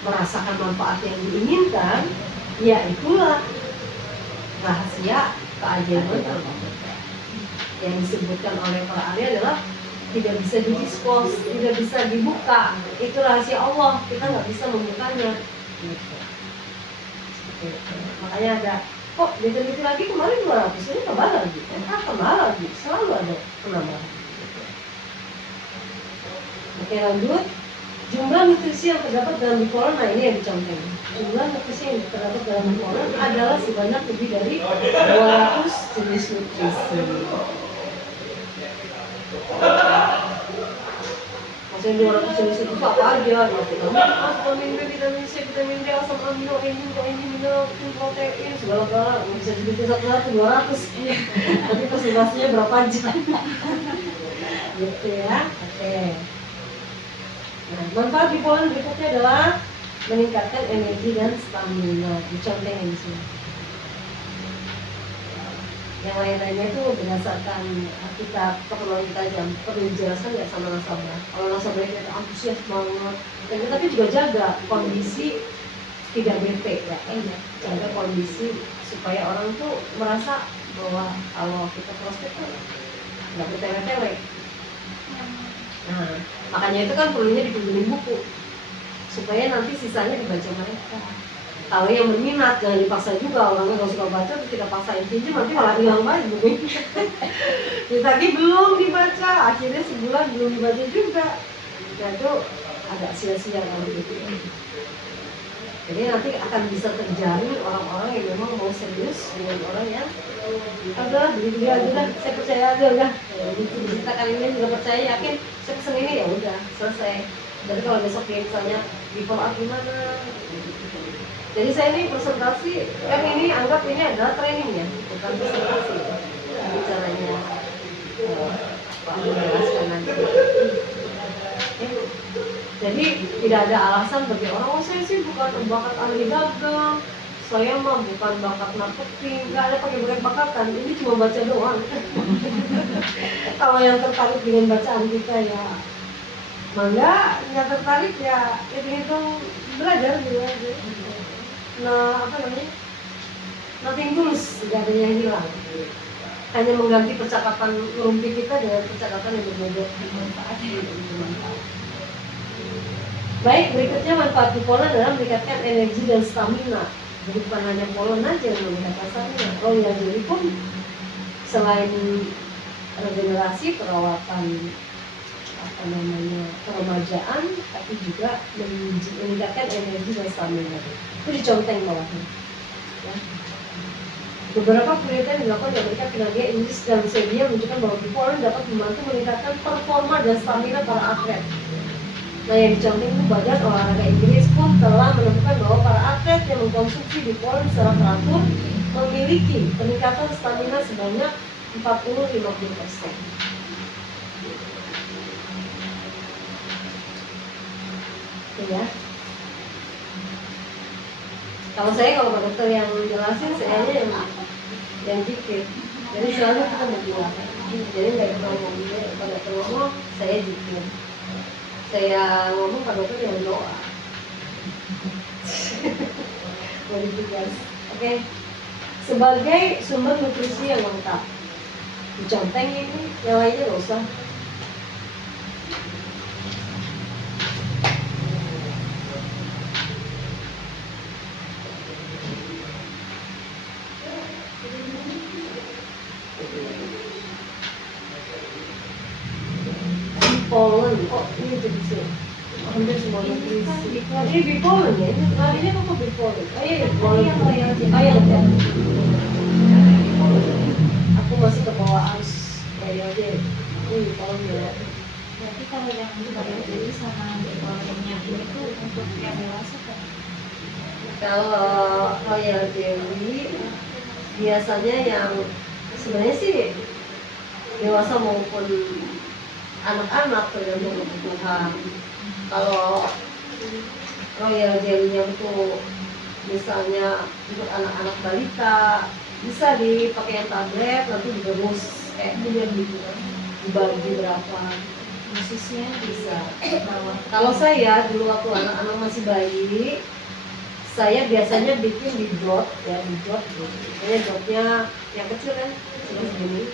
merasakan manfaat yang diinginkan, ya itulah rahasia keajaiban yang disebutkan oleh para ahli adalah tidak bisa didisclose, tidak bisa dibuka. Itu rahasia Allah, kita nggak bisa membukanya. Gitu. Makanya ada, kok diteliti lagi kemarin 200, ini tambah lagi, tambah lagi, selalu ada penambahan. Oke, lanjut. Jumlah nutrisi yang terdapat dalam bee pollen, nah ini yang dicontoh. Jumlah nutrisi yang terdapat dalam bee pollen adalah sebanyak lebih dari 200 jenis nutrisi. Maksudnya 200 jenis itu apa aja? Vitamin B, vitamin C, vitamin D, asam amino, enzim, koenzim, mineral, protein, segala-gala. Bisa dibikin satu-satu 200. Tapi presentasinya berapa jam? Gitu ya. Oke. Nah, manfaat bee pollen berikutnya adalah meningkatkan energi dan stamina. Dicontohnya di sini. Yang lain-lainnya itu berdasarkan kita keperluan kita aja. Perlu dijelaskan nggak sama nasabah? Kalau nasabah kita antusias banget, tapi juga jaga kondisi tidak bete ya. Jaga kondisi supaya orang tuh merasa bahwa kalau kita prospek tuh nggak bertele-tele. Nah, makanya itu kan perlunya dipinjemin buku supaya nanti sisanya dibaca mereka. Kalau yang berminat jangan dipaksa juga, orangnya nggak suka baca terus kita paksain pinjam nanti malah hilang banget bukunya. Tadi belum dibaca, akhirnya sebulan belum dibaca juga. Nah, itu agak sia-sia kalau gitu. Jadi nanti akan bisa terjaring orang-orang yang memang mau serius dengan orang yang udah beli aja dah, saya percaya aja udah. Kita kali ini juga percaya, yakin saya pesen ini ya udah selesai. Jadi kalau besok dia misalnya di follow up gimana? Jadi saya ini presentasi, yang ini anggap ini adalah training ya, bukan presentasi. Jadi caranya Pak menjelaskan nanti. Jadi tidak ada alasan bagi orang, oh saya sih bukan bakat ahli dagang, saya mah bukan bakat marketing, nggak ada pakai bakatan, ini cuma baca doang. Kalau yang tertarik dengan bacaan kita ya mangga, nggak tertarik ya hitung belajar gitu aja. Nah apa namanya, nothing tulus, nggak ada yang hilang. Hanya mengganti percakapan rumpi kita dengan percakapan yang berbeda, bermanfaat. Baik, berikutnya manfaat bipolar adalah meningkatkan energi dan stamina. Jadi bukan hanya polon aja yang melihat rasanya. Royal jelly pun selain regenerasi, perawatan apa namanya peremajaan, tapi juga meningkatkan energi dan stamina. Itu diconteng bawahnya. Ya. Beberapa penelitian dilakukan di Amerika, Finlandia, Inggris, dan Serbia menunjukkan bahwa bipolar dapat membantu meningkatkan performa dan stamina para atlet. Nah yang dicontoh itu Badan Olahraga Inggris pun telah menemukan bahwa para atlet yang mengkonsumsi bipolar secara teratur memiliki peningkatan stamina sebanyak 40-50%. Ya. Kalau Pak dokter yang jelasin, saya yang dikit. Jadi selalu kita berdua. Jadi nggak pernah ngomong, Pak dokter ngomong, saya dikit. Saya ngomong Pak dokter yang doa. Boleh tugas. Oke. Sebagai sumber nutrisi yang lengkap, diconteng ini, yang lainnya nggak usah. Bipolen, oh ini jadi sih hampir semua nutrisi. Ini bipolen ya, ini tadinya apa bipolen? Oh iya, bipolen. Oh iya, aku masih ke bawah arus royal jelly. Ini bipolen ya. Berarti kalau yang royal jelly sama bipolarnya ini tuh untuk yang dewasa kan? Kalau royal jelly biasanya yang sebenarnya sih dewasa maupun anak-anak tergantung kebutuhan. Kalau royal jelly-nya itu misalnya untuk anak-anak balita bisa dipakai yang tablet, nanti direbus kayak minyak gitu kan, dibagi berapa Dosisnya bisa. Kalau saya dulu waktu anak-anak masih bayi, saya biasanya bikin di jot ya, di jot gitu. Biasanya jotnya yang kecil kan, segini.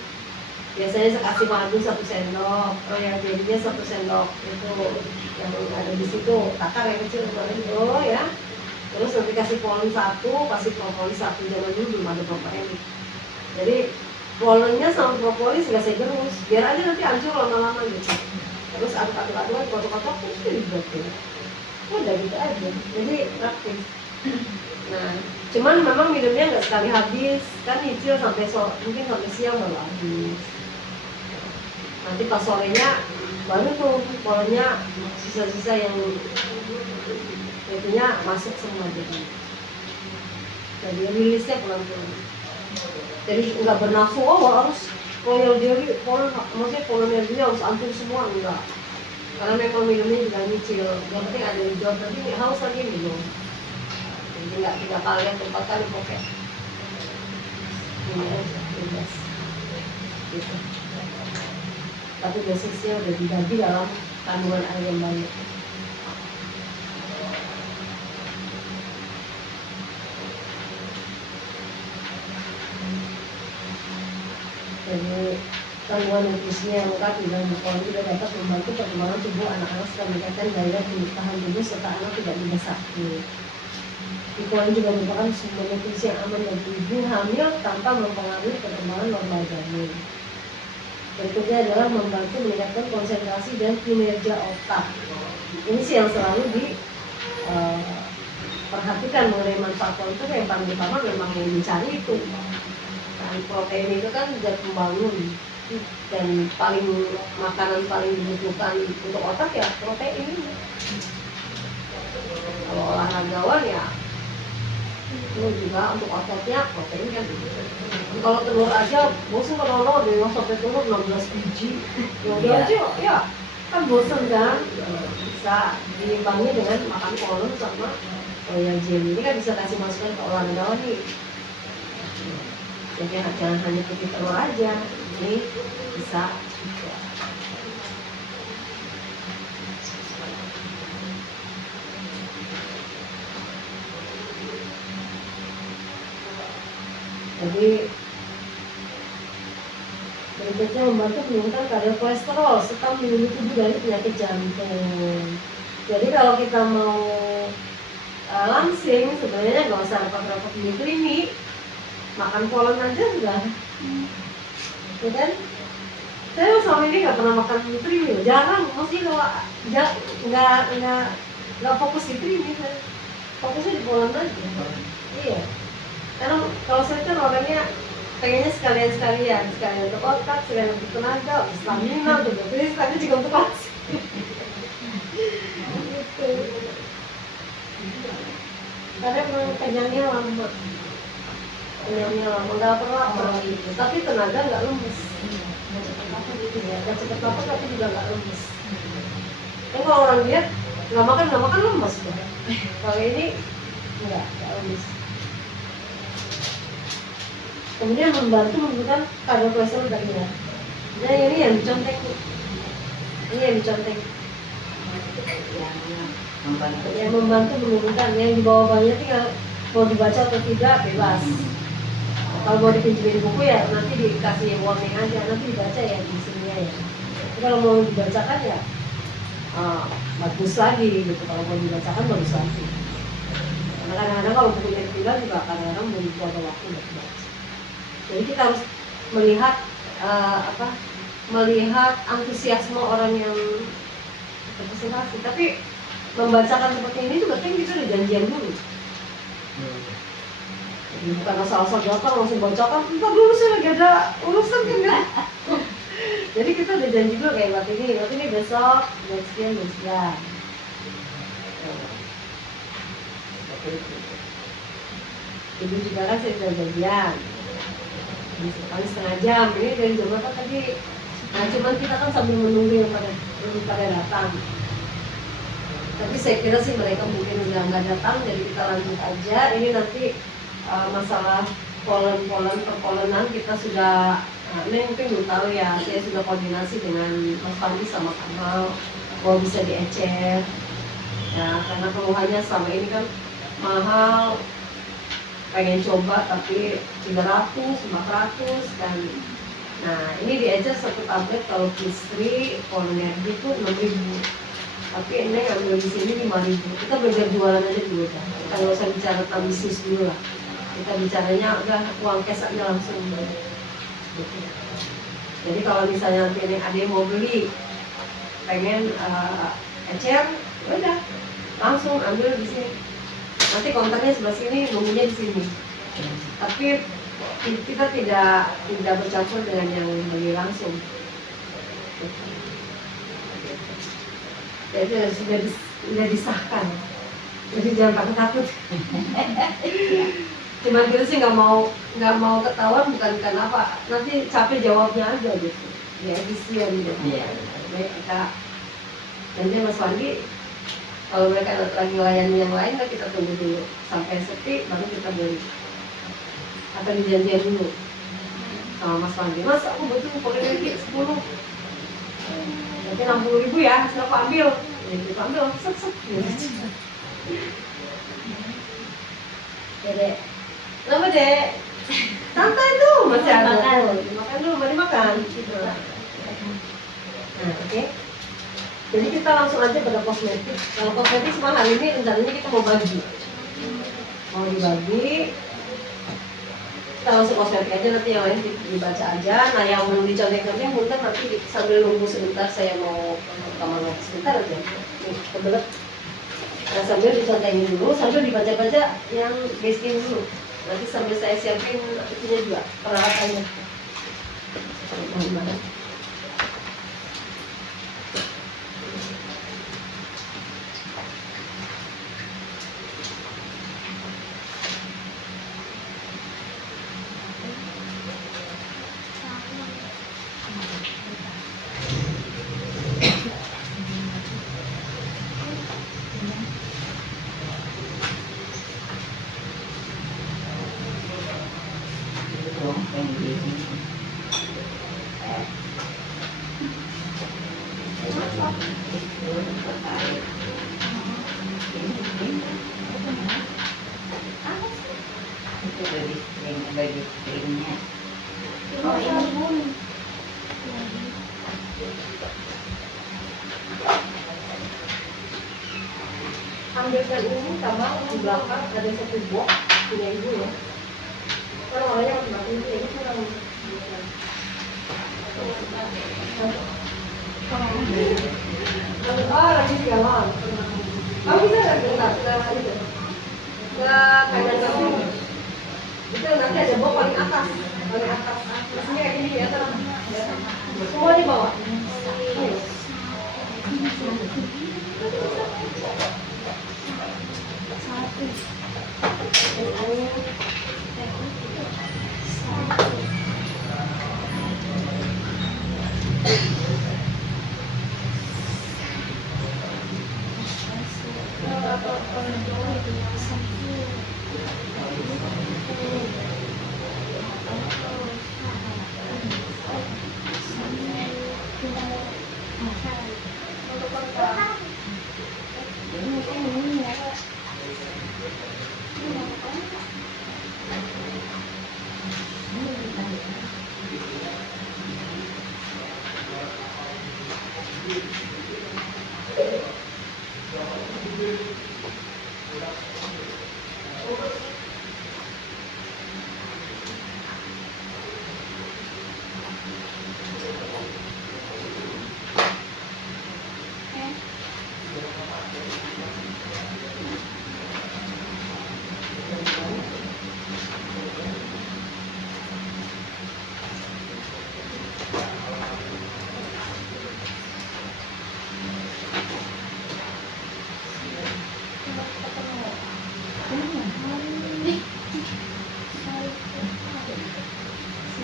Biasanya saya kasih madu 1 sendok, royal jelly-nya 1 sendok, itu yang ada di situ, takar yang kecil kemarin itu ya. Terus nanti kasih polen 1, kasih propolis 1, zaman dulu belum ada propolis. Jadi polennya sama propolis nggak saya gerus, biar aja nanti hancur lama-lama gitu. Terus aduk-aduk kotak-kotak terus dibuatin. Udah gitu aja, jadi praktis. Nah, cuman memang minumnya nggak sekali habis, kan nyicil sampai mungkin sampai siang baru habis. Nanti pas sorenya baru tuh polennya sisa-sisa yang itunya masuk semua jadi rilisnya pelan-pelan. Jadi nggak bernafsu, oh harus royal jelly, polen, maksudnya polennya dia harus hancur semua, enggak. Karena memang minumnya juga nyicil, yang penting ada di jawab, nanti haus lagi minum. Jadi nggak 3 kali atau 4 kali pokoknya. Ini aja, bebas. Gitu. Tapi dosisnya udah dibagi dalam kandungan air yang banyak. Jadi kandungan nutrisinya yang lengkap di dalam bipolar juga dapat membantu perkembangan tubuh anak-anak serta meningkatkan daya tahan tubuh serta anak tidak mudah sakit. Bipolar juga merupakan sumber nutrisi yang aman bagi ibu hamil tanpa mempengaruhi perkembangan normal janin. Berikutnya adalah membantu meningkatkan konsentrasi dan kinerja otak. Ini sih yang selalu perhatikan mengenai manfaat polen itu, yang paling utama memang yang dicari itu. Nah, protein itu kan zat pembangun dan makanan paling dibutuhkan untuk otak ya protein. Kalau olahragawan ya itu juga untuk ototnya protein kan. Kalau telur aja bosan kalau deh, sampai telur 16 biji. Ya aja ya kan bosan kan. Bisa diimbangi dengan makan pollen sama royal jelly. Ini kan bisa kasih masukan ke orang nih. Jadi jangan hanya putih telur aja, ini bisa. Jadi berikutnya membantu menurunkan kadar kolesterol serta melindungi tubuh dari penyakit jantung. Jadi kalau kita mau langsing sebenarnya nggak usah repot-repot beli klinik, makan pollen aja sudah. Ya kan? Saya selama ini nggak pernah makan nutri, jarang. Maksudnya kalau nggak fokus di nutri, fokusnya di pollen aja. Iya. Karena kalau saya kan orangnya pengennya sekalian untuk otak, sekalian untuk tenaga, untuk stamina, untuk bertulis, tapi juga untuk langsing. Gitu. Karena memang kenyangnya lama, nggak pernah lapar gitu. Tapi tenaga nggak lemes. Nggak cepet lapar gitu ya, nggak cepet lapar tapi juga nggak lemes. Kan kalau orang diet nggak makan lemes tuh. Kalau ini nggak lemes. Kemudian membantu menurunkan kadar kolesterol darah. Nah ini yang dicontek, yang membantu menurunkan. Yang di bawah banyak tinggal mau dibaca atau tidak bebas. Kalau mau dipinjemin buku ya nanti dikasih warning aja, nanti dibaca ya di sini ya. Tapi kalau mau dibacakan ya bagus lagi gitu. Kalau mau dibacakan bagus lagi. Karena kadang-kadang kalau bukunya ditinggal juga kadang-kadang belum ada waktu untuk baca. Jadi kita harus melihat melihat antusiasme orang yang berpresentasi. Tapi membacakan seperti ini juga kan kita udah janjian dulu. Jadi bukan asal-asal datang langsung bacakan. Entar dulu saya lagi ada urusan kan ya. Jadi kita udah janji dulu kayak waktu ini besok jam sekian. Ibu juga kan saya sudah janjian. Paling setengah jam, ini dari jam berapa tadi? Nah cuman kita kan sambil menunggu yang pada datang. Tapi saya kira sih mereka mungkin udah nggak datang, jadi kita lanjut aja. Ini nanti masalah perpolenan kita sudah, ini mungkin belum tahu ya, saya sudah koordinasi dengan Mas Fandi sama Kamal, mau bisa diecer. Ya karena keluhannya selama ini kan mahal, pengen coba tapi 300, 400 kan. Nah ini diecer satu tablet kalau Kistri Polenergi itu 6.000, tapi ini ambil di sini 5.000. Kita belajar jualan aja dulu kan. Kita nggak usah bicara tentang bisnis dulu lah. Kita bicaranya udah uang cash aja langsung. Jadi kalau misalnya nanti ada yang mau beli, pengen ecer, udah langsung ambil di sini. Nanti kontaknya sebelah sini, nunggunya di sini. Tapi kita tidak bercampur dengan yang beli langsung. Jadi sudah disahkan. Jadi jangan takut. Cuman kita sih nggak mau ketahuan, bukan apa. Nanti capek jawabnya aja gitu. Ya efisien gitu. Baik kita. Dan Mas Wandi, kalau mereka lagi layani yang lain, kan kita tunggu dulu sampai sepi, baru kita beli. Atau dijanjian dulu sama Mas Fandi, Mas aku butuh Polenergi 10, tapi 60.000 ya, saya aku ambil. Jadi aku ambil, set gitu. Ya dek, kenapa dek? Santai tuh, masih ada tuh. Makan dulu, mari makan. Gitu. Nah, oke. Jadi kita langsung aja pada kosmetik. Kalau kosmetik semua hari ini rencananya kita mau bagi. Mau dibagi, kita langsung kosmetik aja, nanti yang lain dibaca aja. Nah yang belum dicontek-contek mungkin nanti sambil nunggu sebentar, saya mau kamar lagi sebentar aja. Nih, kebelet. Nah sambil dicontekin dulu, sambil dibaca-baca yang basic dulu. Nanti sambil saya siapin itunya juga, peralatannya. Bahan-bahan. Itu terkait ini Apa sih? itu baby stringnya. Oh ini. Ambilkan ini sama di belakang ada satu box punya ibu ya. Kan orangnya masing-masing itu ini kan lagi di jalan. Kamu bisa nggak bentar ke itu? Ke kanan kamu. Itu nanti ada box paling atas. Mesinnya kayak gini ya, semua di bawah. Ini.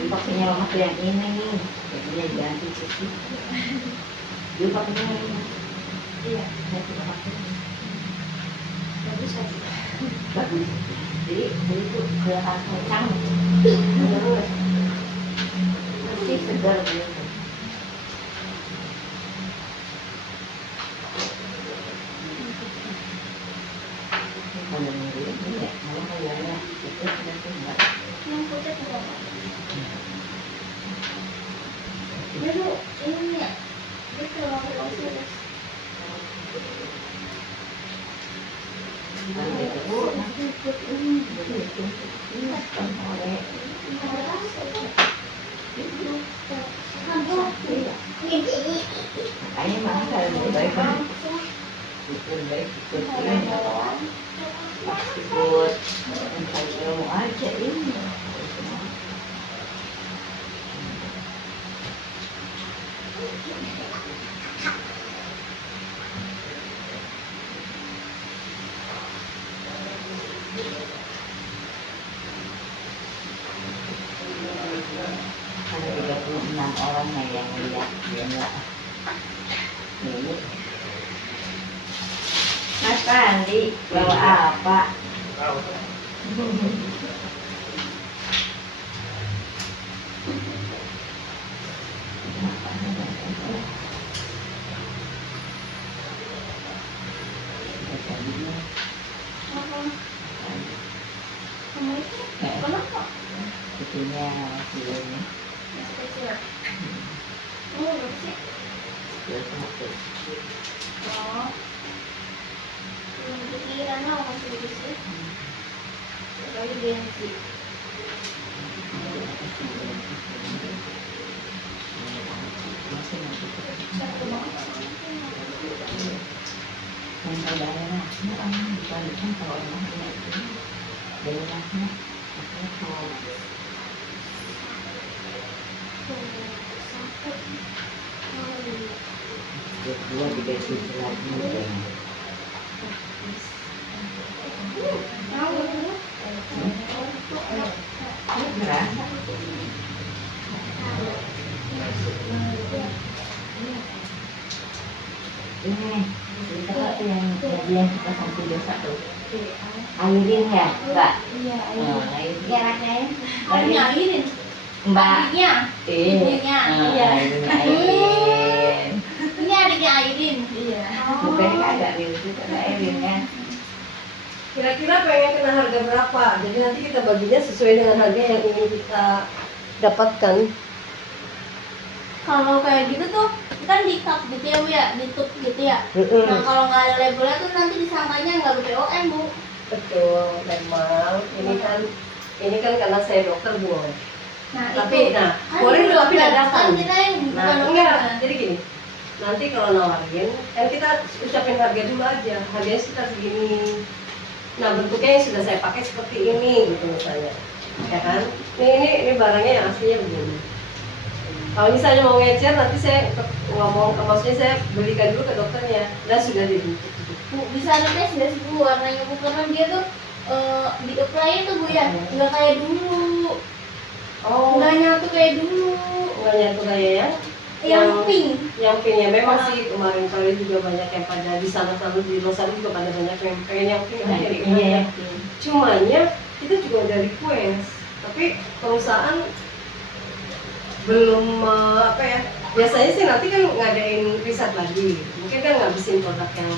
Pakainya mama tuh yang ini, jadinya ganti cuci. Dulu pakainya yang ini. Iya. Saya tidak pakai. Bagus aja. Bagus. Jadi itu kelihatan kencang. Terus masih segar gitu. Kalau mirip ini ya, malah kayaknya itu nanti enggak. Yang putih apa? Baru ini ya. Dia kalau pakai terus. Nanti itu nanti ikut ini begitu. Ini kan oleh makanya mama kalau lebih baik kan lebih baik ikut ini pas ikut mencari ilmu aja ini. Ada 36 orang yang lihat dia enggak. Ini Mas Pandi bawa apa? Kamu itu kenapa? Itunya si ini. Oh, berapa sih? Oh. Yang pikiran lah masih bisa. Sekali gengsi. Satu banget. Yang daerahnya bukan kalau emang itu daerahnya kalau dua tiga sisi lagi dan berapa? Ini itu yang kita sampai dosa tuh. Airin ya, Mbak? Iya, Airin. Anaknya ya? Adiknya Airin. Mbak. Adiknya. Ibunya. Iya. Iya. Airin. Ini adiknya Airin. gitu karena Erin kan. Kira-kira pengen kena harga berapa? Jadi nanti kita baginya sesuai dengan harga yang ingin kita dapatkan. Kalau kayak gitu tuh kan di cup gitu ya Bu ya, ditutup gitu ya. Nah kalau nggak ada labelnya tuh nanti disangkanya nggak BPOM Bu. Betul, memang ini kan karena saya dokter Bu. Nah Tapi itu nah, kan boleh itu tapi dokter, dadakan. kan kita yang bukan Nah, dokter. enggak, jadi gini. Nanti kalau nawarin, kan kita ucapin harga dulu aja. Harganya sekitar segini. Nah, bentuknya yang sudah saya pakai seperti ini gitu misalnya. Ya kan? Ini barangnya yang aslinya begini. Kalau misalnya mau ngecer, nanti saya ngomong, maksudnya saya belikan dulu ke dokternya. Dan sudah dibentuk. Bu, bisa ada tes nggak sih Bu warnanya Bu, karena dia tuh di apply itu Bu ya, nggak kayak dulu, Oh, nggak nyatu kayak dulu, nggak nyatu kayak yang pink. yang pinknya memang sih kemarin kali juga banyak yang pada di sana di Losari juga pada banyak yang pengen yang pink Nah, aja iya, iya. Cumanya kita juga ada request, tapi perusahaan belum apa ya, biasanya sih nanti kan ngadain riset lagi, mungkin kan ngabisin produk yang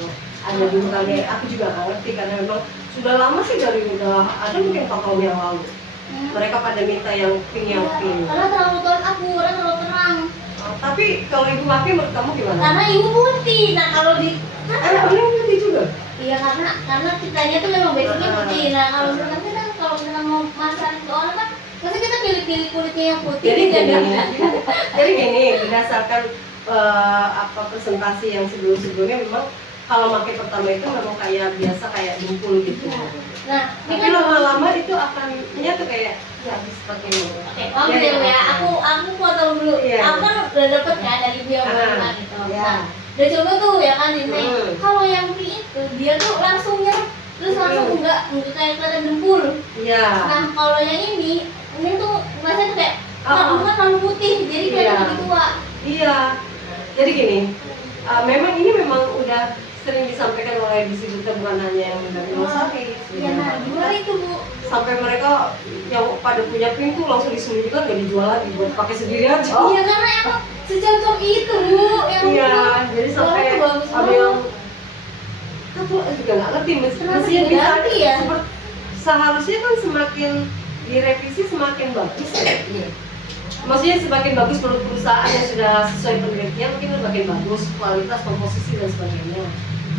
ada dulu kali. Aku juga nggak ngerti karena memang sudah lama sih, dari udah ada mungkin 4 tahun yang lalu mereka pada minta yang pink Karena terlalu tone up Bu, karena terlalu terang. Tapi kalau ibu pakai menurut kamu gimana? Karena ibu putih. Nah kalau di Ini putih juga. iya karena kitanya tuh memang basicnya putih. Nah kalau misalkan kita kalau misalkan mau masak ke orang kan, masa kita pilih-pilih kulitnya yang putih. Jadi gitu gini, ya. jadi gini, berdasarkan apa presentasi yang sebelumnya memang kalau pakai pertama itu memang kayak biasa kayak dengkul gitu. Nah ini Tapi kan lama-lama itu akannya tuh kayak ya habis pakai ini. oke, oh gitu ya. Aku potong dulu. Iya. Aku kan udah dapet kan dari biomarker gitu. Iya. Nah, udah coba tuh ya kan ini. Kalau yang pink itu dia tuh langsung nyerap, terus langsung enggak kayak kelihatan dempul. Iya. Nah, kalau yang ini tuh rasanya tuh kayak bukan terlalu putih, jadi kayak Iya. lebih tua. Iya. Jadi gini, memang ini memang udah sering disampaikan oleh distributor, bukan hanya yang dari Losari. Iya, nah gimana itu Bu? Sampai mereka yang pada punya pink tuh langsung disembunyikan, gak dijual lagi, buat pakai sendiri aja. Iya karena emang secocok itu Bu, yang Iya, jadi sampai itu bagus ada banget. yang aku juga nggak ngerti Kenapa mestinya bisa diganti ya? seharusnya kan semakin direvisi semakin bagus ya. Maksudnya semakin bagus menurut perusahaan yang sudah sesuai penelitian, mungkin semakin bagus kualitas komposisi dan sebagainya.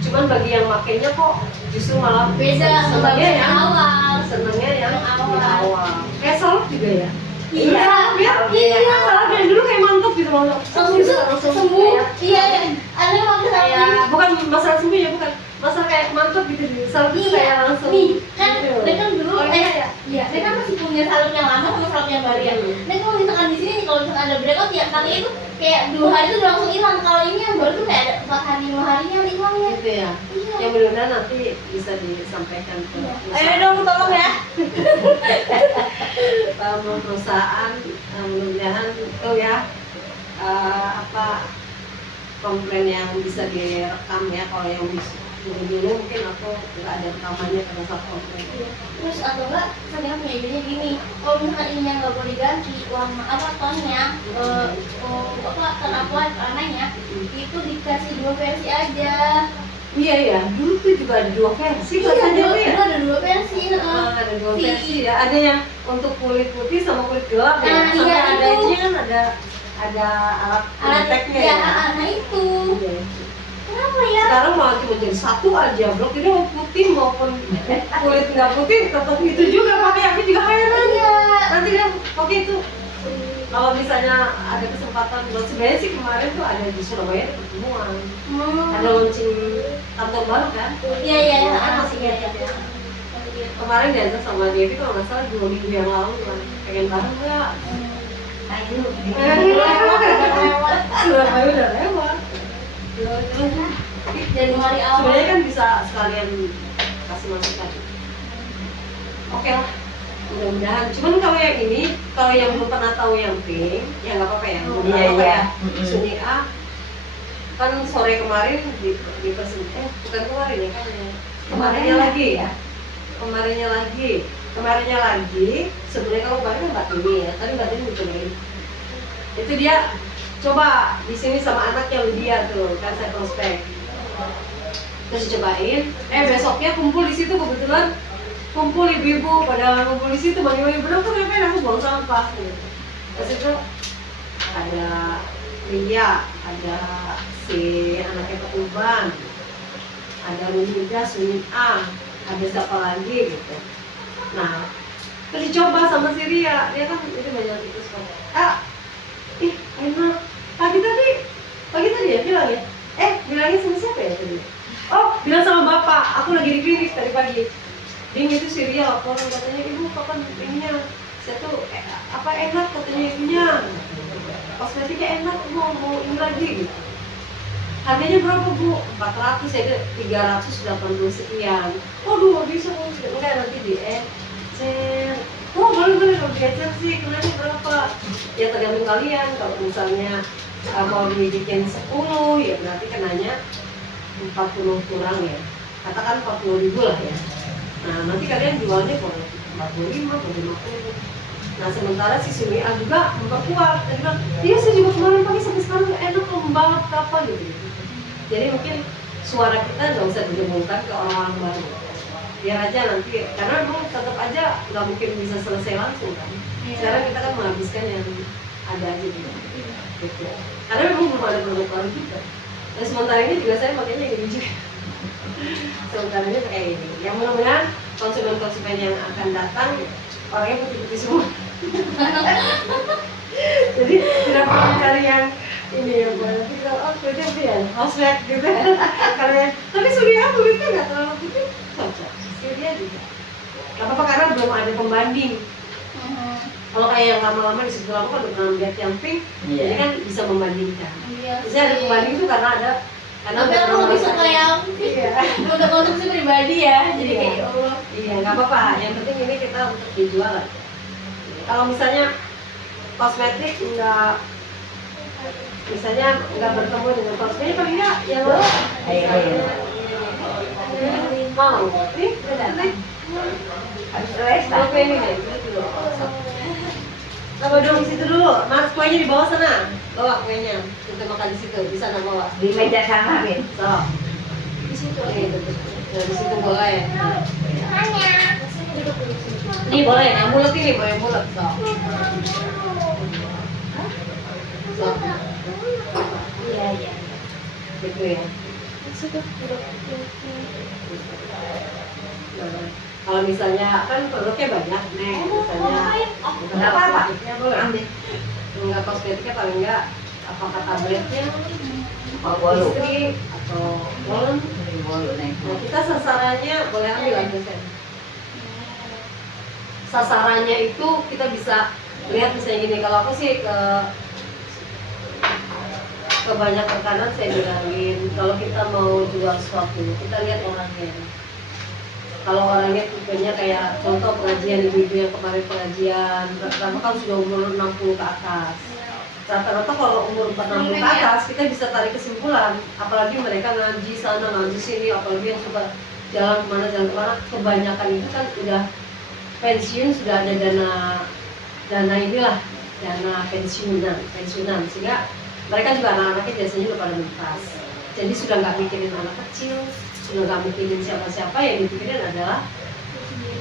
Cuman bagi yang makainya kok justru malah Beda sama senangnya yang awal. senangnya yang Yang awal. Kayak salad juga ya. Iya, Iya, salad yang dulu kayak mantap gitu loh. langsung sembuh. Iya, ada yang pakai sama Kayak bukan masalah sembuh ya, bukan masalah kayak mantap gitu. Salad itu kayak langsung. nih kan gitu. dia kan dulu Oh, iya. iya dia kan masih punya salur yang lama sama salur yang baru ya. Dan kalau misalkan di sini nih, kalau misalkan ada breakout ya kali itu kayak 2 hari itu udah langsung hilang. Kalau ini yang baru tuh kayak ada 4 hari 5 harinya hilangnya. Gitu ya. Iya. Yang mudah-mudahan nanti bisa disampaikan ke Ayo dong tolong ya. perusahaan, mudah-mudahan itu ya apa komplain yang bisa direkam ya. Kalau yang dulu mungkin aku nggak ada rekamannya karena salah komplain. Terus atau enggak kan yang punya idenya gini, kalau misalkan ininya nggak boleh diganti warna apa tonnya apa ton upload warnanya itu dikasih 2 versi aja. Iya ya, dulu tuh juga ada 2 versi Iya, katanya dulu ya. ada 2 versi. Ada 2 versi ya. Ada yang untuk kulit putih sama kulit gelap ya. Nah, Sampai iya, ada itu. ini kan ada alat deteknya ya, ya. nah itu. Iya. Kenapa ya? Sekarang malah cuma jadi satu aja blok, jadi mau putih maupun kulit nggak putih tetap itu juga pakai. Aku juga heran. Iya. Nanti dia pakai itu. Kalau misalnya ada kesempatan buat, sebenarnya sih kemarin tuh ada di Surabaya ada pertemuan, ada launching kantor baru kan. Iya iya iya. Kan masih ingat ya. Kemarin diajak sama Devi kalau nggak salah 2 minggu yang lalu kan, pengen bareng nggak? Ayo, Surabaya udah lewat. Januari awal. Sebenarnya kan bisa sekalian kasih masukan. Oke lah, mudah-mudahan. Cuman kalau yang ini, kalau yang belum pernah tahu yang pink, ya nggak apa-apa ya. Belum Iya, apa-apa iya. ya. Suni A kan sore kemarin di bukan kemarin ya kan ya. Kemarinnya lagi ya. Kemarinnya lagi. Sebenarnya kalau kemarin kan Mbak Tini ya. Tadi Mbak Tini mencobain. Itu dia coba di sini sama anaknya Lydia tuh kan, saya prospek. terus cobain. Besoknya kumpul di situ, kebetulan kumpul ibu-ibu pada kumpul di situ, mandi-mandi bener tuh ngapain, aku buang sampah gitu. Terus itu ada Ria, ada si anaknya Ketuban, ada Rumida, Sumin A, ada siapa lagi gitu. Nah, terus dicoba sama si Ria, dia kan itu banyak tikus kok. Ih enak. Pagi tadi ya bilang ya. Bilangnya sama siapa ya tadi? Oh, bilang sama bapak. Aku lagi di klinik tadi pagi. Ding itu si Ria laporan katanya, ibu kapan ininya? Saya tuh apa enak katanya ibunya. Kosmetiknya enak, mau ini lagi gitu. Harganya berapa bu? 400, saya 380 sekian. Waduh, bisa bu, enggak nanti di boleh kalau diajar sih, kenanya berapa? Ya tergantung kalian, kalau misalnya mau dibikin 10, ya berarti kenanya 40 kurang ya. Katakan 40.000 lah ya. Nah, nanti kalian jualnya boleh 45, boleh 50. Nah, sementara si Sumia juga memperkuat. Dia bilang, iya saya juga kemarin pakai sampai sekarang enak lembab, kapan gitu. Jadi mungkin suara kita nggak usah didengungkan ke orang-orang baru. Biar aja nanti, karena memang tetap aja nggak mungkin bisa selesai langsung kan. Sekarang kita kan menghabiskan yang ada aja gitu. Karena memang belum ada produk baru juga. Dan sementara ini juga saya makanya gini juga. Sementara ini kayak ini. Yang mudah-mudahan konsumen-konsumen yang akan datang orangnya putih-putih semua. Jadi tidak perlu cari yang ini ya buat nanti kalau putih ya housework gitu. Kalau yang tapi Surya kulitnya nggak terlalu putih, cocok. Surya juga. Gak apa-apa karena belum ada pembanding. Kalau kayak yang lama-lama di situ lama kan udah pernah lihat yang pink, jadi kan bisa membandingkan. Biasanya ada pembanding itu karena ada tapi aku lebih suka yang untuk konsumsi pribadi ya, jadi kayak Allah. Iya, nggak apa-apa. Yang penting ini kita untuk dijual. Kalau misalnya kosmetik misalnya nggak bertemu dengan kosmetik, paling nggak yang mau. Nih, oke ini deh. Coba dong situ dulu. Mas kuenya di bawah sana. Bawa kuenya. Kita makan di situ. Di sana bawa. Di meja sana, Bin. So. Di situ. Di situ boleh. Nih boleh. Yang bulat ini boleh bulat. So. Iya. Gitu ya. Kalau misalnya kan produknya banyak nih, misalnya Nggak apa-apa. boleh ambil. Enggak kosmetiknya paling enggak apakah tabletnya, istri atau bolen. Nah, kita sasarannya boleh ambil aja sen. Sasarannya itu kita bisa lihat misalnya gini. Kalau aku sih ke banyak rekanan saya bilangin kalau kita mau jual sesuatu kita lihat orangnya. Kalau orangnya tipenya kayak contoh pengajian ibu-ibu yang kemarin pengajian rata-rata kan sudah umur 60 ke atas. Rata-rata kalau umur 40 ke atas kita bisa tarik kesimpulan, apalagi mereka ngaji sana ngaji sini, apalagi yang suka jalan kemana, kebanyakan itu kan udah pensiun, sudah ada dana inilah, dana pensiunan sehingga mereka juga anak-anaknya biasanya udah pada mentas. Jadi sudah nggak mikirin anak kecil, sudah nggak mikirin siapa-siapa, yang dipikirin adalah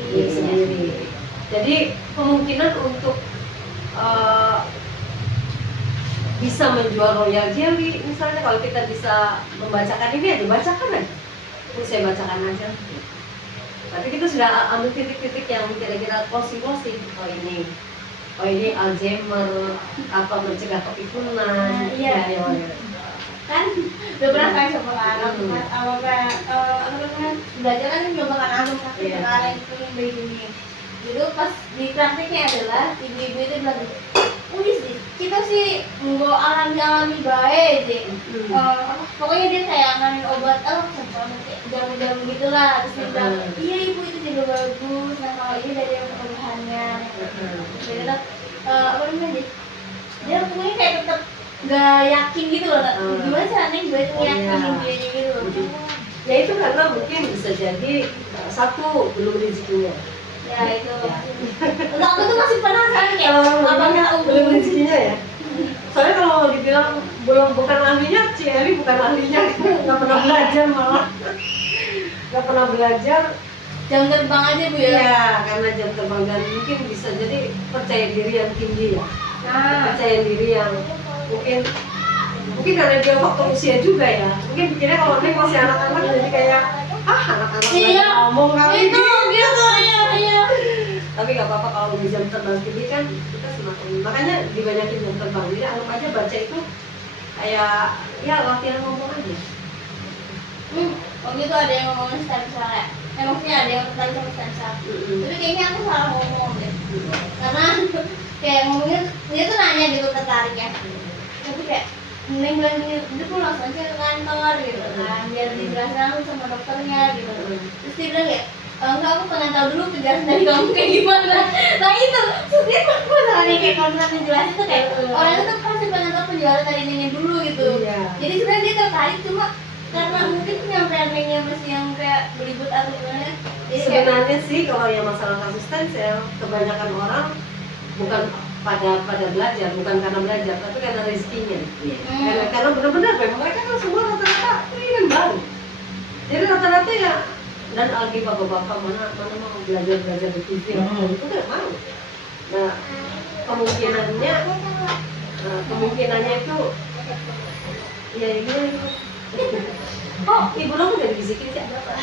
diri sendiri. Jadi kemungkinan untuk bisa menjual royal jelly, misalnya kalau kita bisa membacakan ini aja, bacakan aja. Ini saya bacakan aja. Tapi kita sudah ambil titik-titik yang kira-kira closing. Oh ini Alzheimer, apa mencegah kepikunan, Iya. ya. Kan udah pernah kayak sama anak kan belajar kan belum makan asam sakit sekarang itu yang begini. Jadi pas di prakteknya adalah ibu-ibu itu bilang, sih kita sih nggak alami baik deh. Pokoknya dia kayak nganin obat jamu-jamu gitulah. Terus dia bilang, iya ibu itu juga bagus. Nah kalau ini dari yang perubahannya. Jadi apa namanya dia pokoknya kayak tetap nggak yakin gitu loh. Gimana caranya gue tuh yakin dia gitu loh. Ya itu karena mungkin bisa jadi satu belum rezekinya. Ya itu. Untuk aku tuh masih penasaran kayak apakah belum rezekinya ya. Soalnya kalau dibilang bukan ahlinya, Celi bukan ahlinya, nggak pernah belajar malah, nggak pernah belajar. Jam terbang aja Bu ya. Iya, karena jam terbang dan mungkin bisa jadi percaya diri yang tinggi ya. Nah, Percaya diri yang mungkin karena dia faktor usia juga ya. Mungkin pikirnya kalau Neng masih anak-anak jadi kayak anak-anak Iya. ngomong kali itu gitu ya. Tapi nggak apa-apa kalau di jam terbang ini kan kita semakin, makanya dibanyakin jam terbang. Jadi anggap aja baca itu kayak ya latihan ngomong aja. Waktu itu ada yang ngomongin stem cell ya. Maksudnya ada yang tertarik sama stem cell. Tapi kayaknya aku salah ngomong deh. Karena kayak ngomongin dia tuh nanya gitu tertariknya. Tapi kayak Neng bilang itu pun langsung aja ke kantor gitu kan, biar dijelasin langsung sama dokternya gitu. Terus dia bilang kayak enggak, aku pengen tahu dulu penjelasan dari kamu kayak gimana. Nah itu sebenarnya masalahnya kayak kalau misalnya dijelasin tuh kayak orang itu tuh pasti pengen tahu penjelasan dari Nengnya dulu gitu. Iya. Jadi sebenarnya dia tertarik cuma karena mungkin penyampaian Nengnya masih yang kayak belibet atau gimana. Jadi kayak Sebenarnya sih kalau yang masalah kasus stem cell, kebanyakan orang bukan pada belajar, bukan karena belajar, tapi karena rezekinya. Karena benar-benar memang mereka kan semua rata-rata ini baru. Jadi rata-rata ya, dan algi bapak-bapak mana mau belajar di TV, itu nggak mau. Nah kemungkinannya itu ya ini. Oh, ibu lo udah dibisikin sih berapa?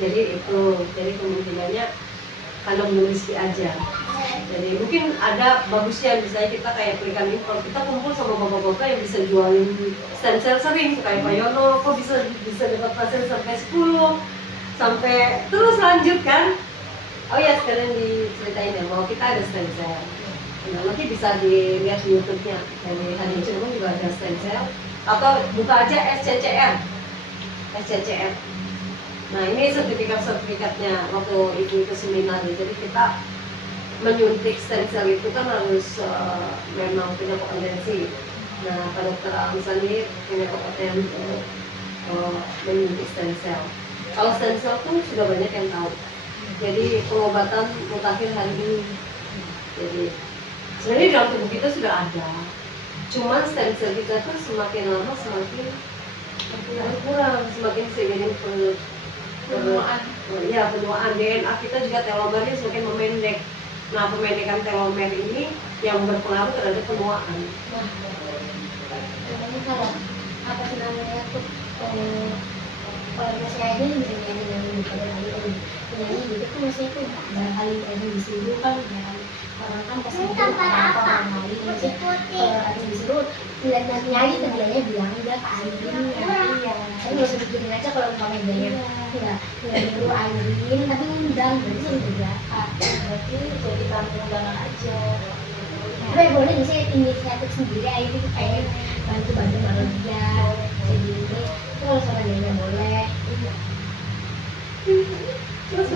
Jadi kemungkinannya kalau belum rezeki aja. Jadi mungkin ada bagusnya misalnya kita kayak berikan impor, kita kumpul sama bapak-bapak yang bisa jualin stem cell sering kayak Pak Yono, kok bisa dapat pasien sampai 10 sampai terus lanjut kan. Oh ya sekarang diceritain ya bahwa kita ada stem cell. Nah, nanti bisa dilihat di YouTube-nya dari Hadi Cirebon juga ada stem cell, atau buka aja SCCR. Nah ini sertifikatnya waktu ibu itu seminar. Jadi kita menyuntik stem cell itu kan harus memang punya kompetensi. Nah Pak Dokter Amsani punya kompetensi menyuntik stem cell. Kalau stem cell tuh sudah banyak yang tahu. Jadi pengobatan mutakhir hari ini. Jadi sebenarnya dalam tubuh kita sudah ada. Cuman stem cell kita tuh semakin lama semakin kurang, semakin seiring penuaan DNA kita juga telomernya semakin memendek. Nah pemendekan telomer ini yang berpengaruh terhadap penuaan. namanya kalau apa sih namanya tuh kalau saya aja bisa nyanyi pada nyanyi gitu kan masih itu barangkali ada disuruh kan orang kan pasti orang lain masih ada disuruh lihat nyanyi tapi dia bilang enggak Aidin ya saya nggak usah pikirin aja kalau umpamanya dia nggak perlu Aidin tapi undang berarti udah berapa berarti jadi tamu undangan aja. Tapi boleh nggak sih inisiatif sendiri Aidin kayak bantu malam dia jadi itu kalau sama dia boleh. Terus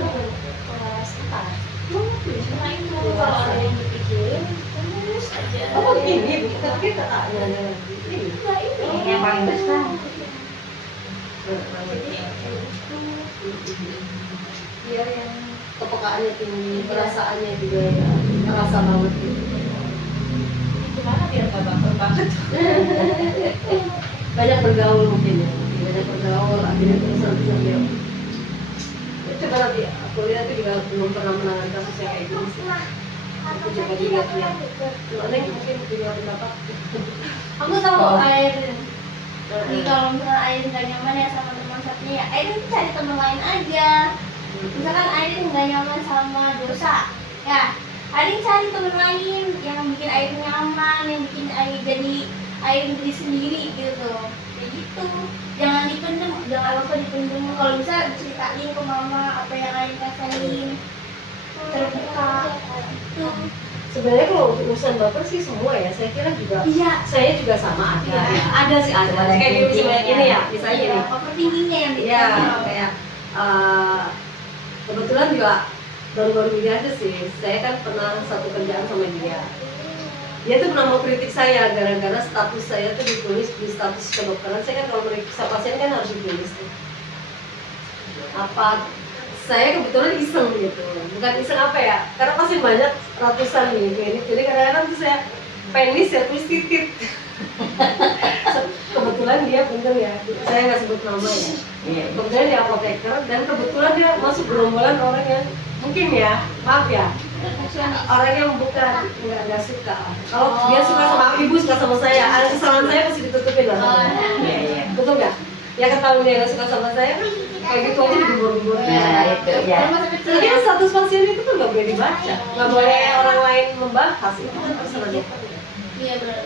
Sekitar main kalau ada yang dipikirin terus aja. oh begini bu, tapi kakaknya ada ini. Ini yang paling besar. Dia yang kepekaannya tinggi, perasaannya juga ya, terasa banget gitu. Gimana biar gak baper banget? Banyak bergaul mungkin ya, banyak bergaul akhirnya terus sambil coba nanti aku lihat itu juga belum pernah menangani kasus yang kayak gini sih. Aku coba lihat ya, soalnya mungkin punya pendapat. Aku tahu Aidin. Jadi kalau misalnya Aidin nggak nyaman ya sama teman satunya ya Aidin cari teman lain aja. Misalkan Aidin nggak nyaman sama dosa, ya Aidin cari teman lain yang bikin Aidin nyaman, yang bikin Aidin jadi sendiri gitu. Kayak gitu. Jangan dipendem, jangan lupa dipendem. Kalau bisa ceritain ke mama apa yang Aidin rasain. Terbuka. Tuh. Sebenarnya kalau untuk urusan baper sih semua ya, saya kira juga. Iya. Saya juga sama ada. Iya. Ada sih ada. Kayak gini misalnya ini ya, misalnya ini. Overthinkingnya yang Iya, kayak kebetulan juga baru-baru ini aja sih. Saya kan pernah satu kerjaan sama dia. Dia tuh pernah mau kritik saya gara-gara status saya tuh ditulis di status kedokteran. Saya kan kalau meriksa pasien kan harus ditulis tuh. Apa saya kebetulan iseng gitu, bukan iseng apa ya, karena pasti banyak ratusan nih klinik, jadi kadang-kadang tuh saya penis ya tulis titit. Kebetulan dia bener ya, saya nggak sebut nama ya, Iya. kebetulan dia apoteker dan kebetulan dia masuk gerombolan orang yang mungkin ya, maaf ya, orang yang bukan nggak suka. Kalau dia suka sama ibu, suka sama saya, ada kesalahan saya pasti ditutupin lah. Iya, iya. Betul nggak? Ya ketahuan dia nggak suka sama saya kan kayak gitu aja digembor-gembor. Nah, itu ya. Jadi kan status pasien itu kan nggak boleh dibaca, nggak boleh orang lain membahas, itu kan terserah dokter. Iya benar.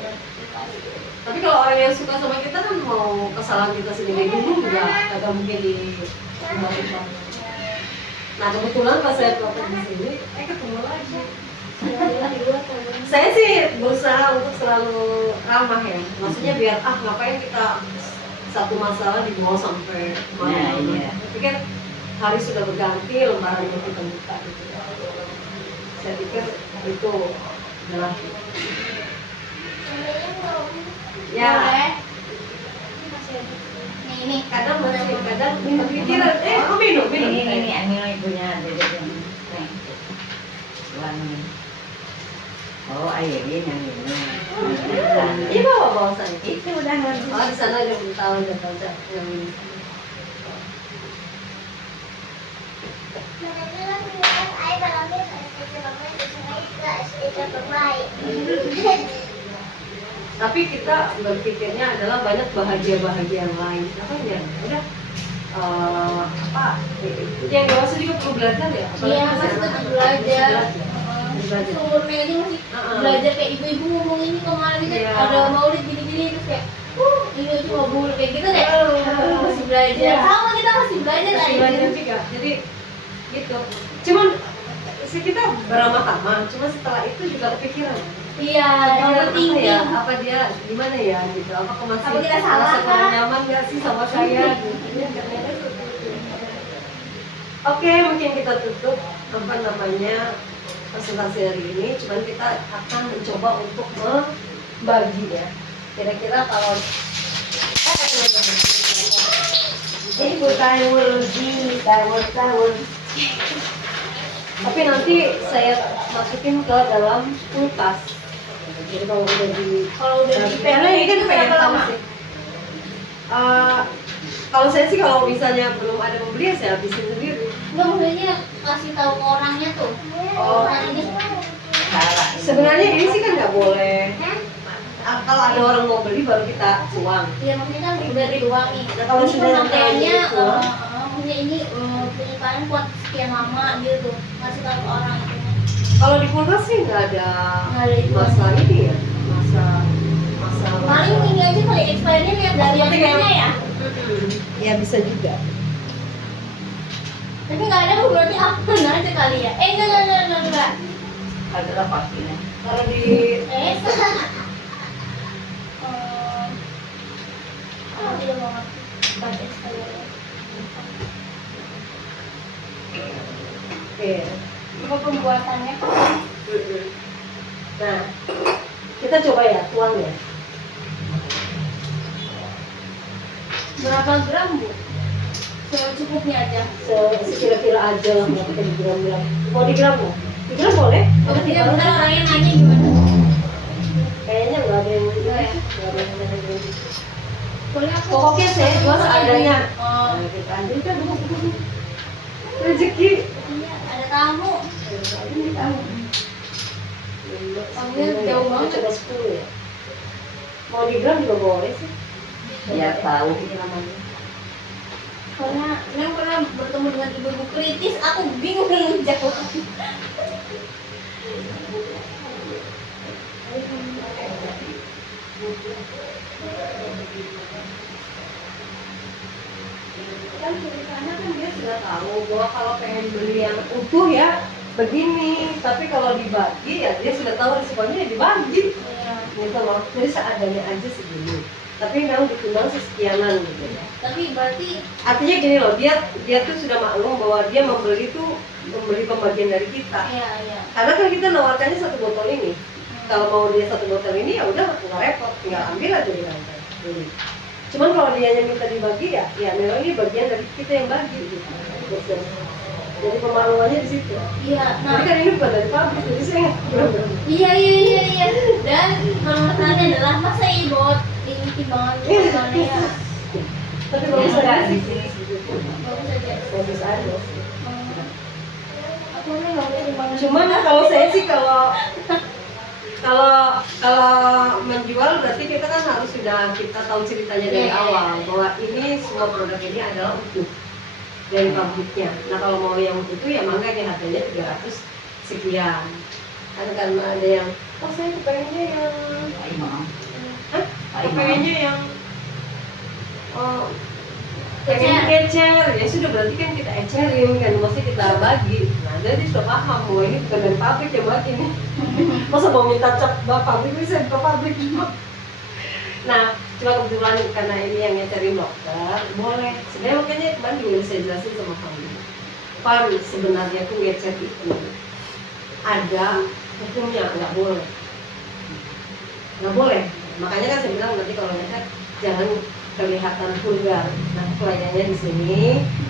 Tapi kalau orang yang suka sama kita kan mau kesalahan kita sendiri dulu nggak mungkin dibahas. Nah kebetulan pas saya praktek di sini, ketemu lagi. Saya sih berusaha untuk selalu ramah ya, maksudnya biar ngapain kita satu masalah dibawa sampai Nah, mana-mana. iya. Tapi kan hari sudah berganti, lembaran yang kita buka gitu. Saya pikir itu adalah ya Ini kadang masih kadang kepikiran minum Ini Amino ibunya Dede yang wangi. Oh, Airin yang ini. ini bawa saya. Itu udah ngerti. Oh di sana ada tahu yang ini. Tapi kita berpikirnya adalah banyak bahagia yang lain. Apa ya? Udah apa? Yang dewasa juga perlu belajar ya. Iya, masih tetap belajar. Belajar. Umurnya aja masih belajar kayak ibu-ibu ngomong ini kemarin kan Iya. ada maulid gini-gini terus kayak ini aja mau bulu kayak gitu deh. Masih belajar. Iya. Sama kita masih belajar Masih belajar juga. Jadi gitu. Cuman kita beramah-tamah. Cuma setelah itu juga kepikiran. Iya, overthinking. Apa dia gimana ya gitu, apakah masih Apa kita salah merasa kurang kah? nyaman nggak sih sama saya gitu. Ya, ternyata seperti itu. Oke, mungkin kita tutup apa namanya presentasi hari ini, cuman kita akan mencoba untuk membagi ya, kira-kira kalau Ini bukan tahun. tapi nanti saya masukin ke dalam kulkas. Jadi kalau udah di karena ini kan itu pengen berapa tahu lama? sih. Kalau saya sih kalau misalnya belum ada pembeli ya saya habisin sendiri. Enggak, maksudnya kasih tahu ke orangnya tuh. Oh. Orang ini Salah. Sebenarnya ini sih kan nggak boleh. Kalau ada orang mau beli baru kita tuang. ya maksudnya kan udah dituangi. Nah, kalau Ini sudah pemakaiannya dituang, maksudnya ini penyimpanan kuat sekian lama gitu. Kasih tahu ke orang itu. kalau di kulkas sih nggak ada Nggak ada itu. masa ini ya, masa Paling ini aja kali expirednya lihat dari Seperti kayak- ininya ya. ya bisa juga. Tapi nggak ada berarti akun aja kali ya. Enggak. Adalah pastinya. Kalau di Tidak mau baca expirednya. oke. Apa pembuatannya? Nah, kita coba ya tuang ya. Berapa gram bu? Secukupnya aja. Sekira-kira aja lah mau kita di gram-gram. Mau di gram nggak? Di gram boleh? Kalau tidak bentar orangnya nanya gimana? Kayaknya nggak ada yang Nggak ya? nggak ada yang nanya. Boleh aku? Pokoknya saya jual seadanya. Oh, Nah, kita ambil kan dulu. Rezeki. iya, ada tamu. Tamunya jauh banget. Coba 10 ya. Mau di gram juga boleh sih. Ya tahu. Ini namanya. Karena Neng pernah bertemu dengan ibu-ibu kritis, aku bingung menjawab. Kan ceritanya kan dia sudah tahu bahwa kalau pengen beli yang utuh ya begini, tapi kalau dibagi ya dia sudah tahu resikonya ya dibagi Iya. gitu loh. Jadi seadanya aja segini, tapi memang ditimbang sekianan gitu ya. Tapi berarti Artinya gini loh, dia tuh sudah maklum bahwa dia membeli pembagian dari kita. iya. Karena kan kita nawarkannya satu botol ini. Kalau mau dia satu botol ini ya udah nggak repot, tinggal ambil aja di lantai. Cuman kalau dia minta dibagi ya memang ini bagian dari kita yang bagi gitu. Jadi pemaluannya di situ. Iya, Tapi nah kan ini bukan dari pabrik, jadi saya nggak bener-bener. iya. Dan pertanyaannya adalah masa ibu ini timbangan ya? Tapi bagus Enggak aja di sih. sini. Bagus aja. Bagus aja. Aku ini nggak boleh timbangan. Cuman kalau saya sih kalau menjual berarti kita kan harus sudah kita tahu ceritanya dari Iya. awal bahwa ini semua produk ini adalah utuh dari pabriknya. Nah kalau mau yang utuh ya mangga nih harganya 300 sekian. Kan karena ada yang oh saya kepengennya yang Pak Imam. hah? Pak Imam. Kepengennya yang oh pengen ecer ya sudah berarti kan kita ecerin kan mesti kita bagi. Nah jadi sudah paham bahwa ini bukan dari pabrik yang bagi nih. Masa mau minta cap pabrik bisa buka pabrik. Nah cuma kebetulan karena ini yang ngecerin dokter boleh. Sebenarnya makanya kemarin juga saya jelasin sama kamu. Pan sebenarnya tuh ngecer itu ada hukumnya nggak boleh. Nggak boleh. Makanya kan saya bilang nanti kalau ngecer jangan kelihatan vulgar. Nah pelayanannya di sini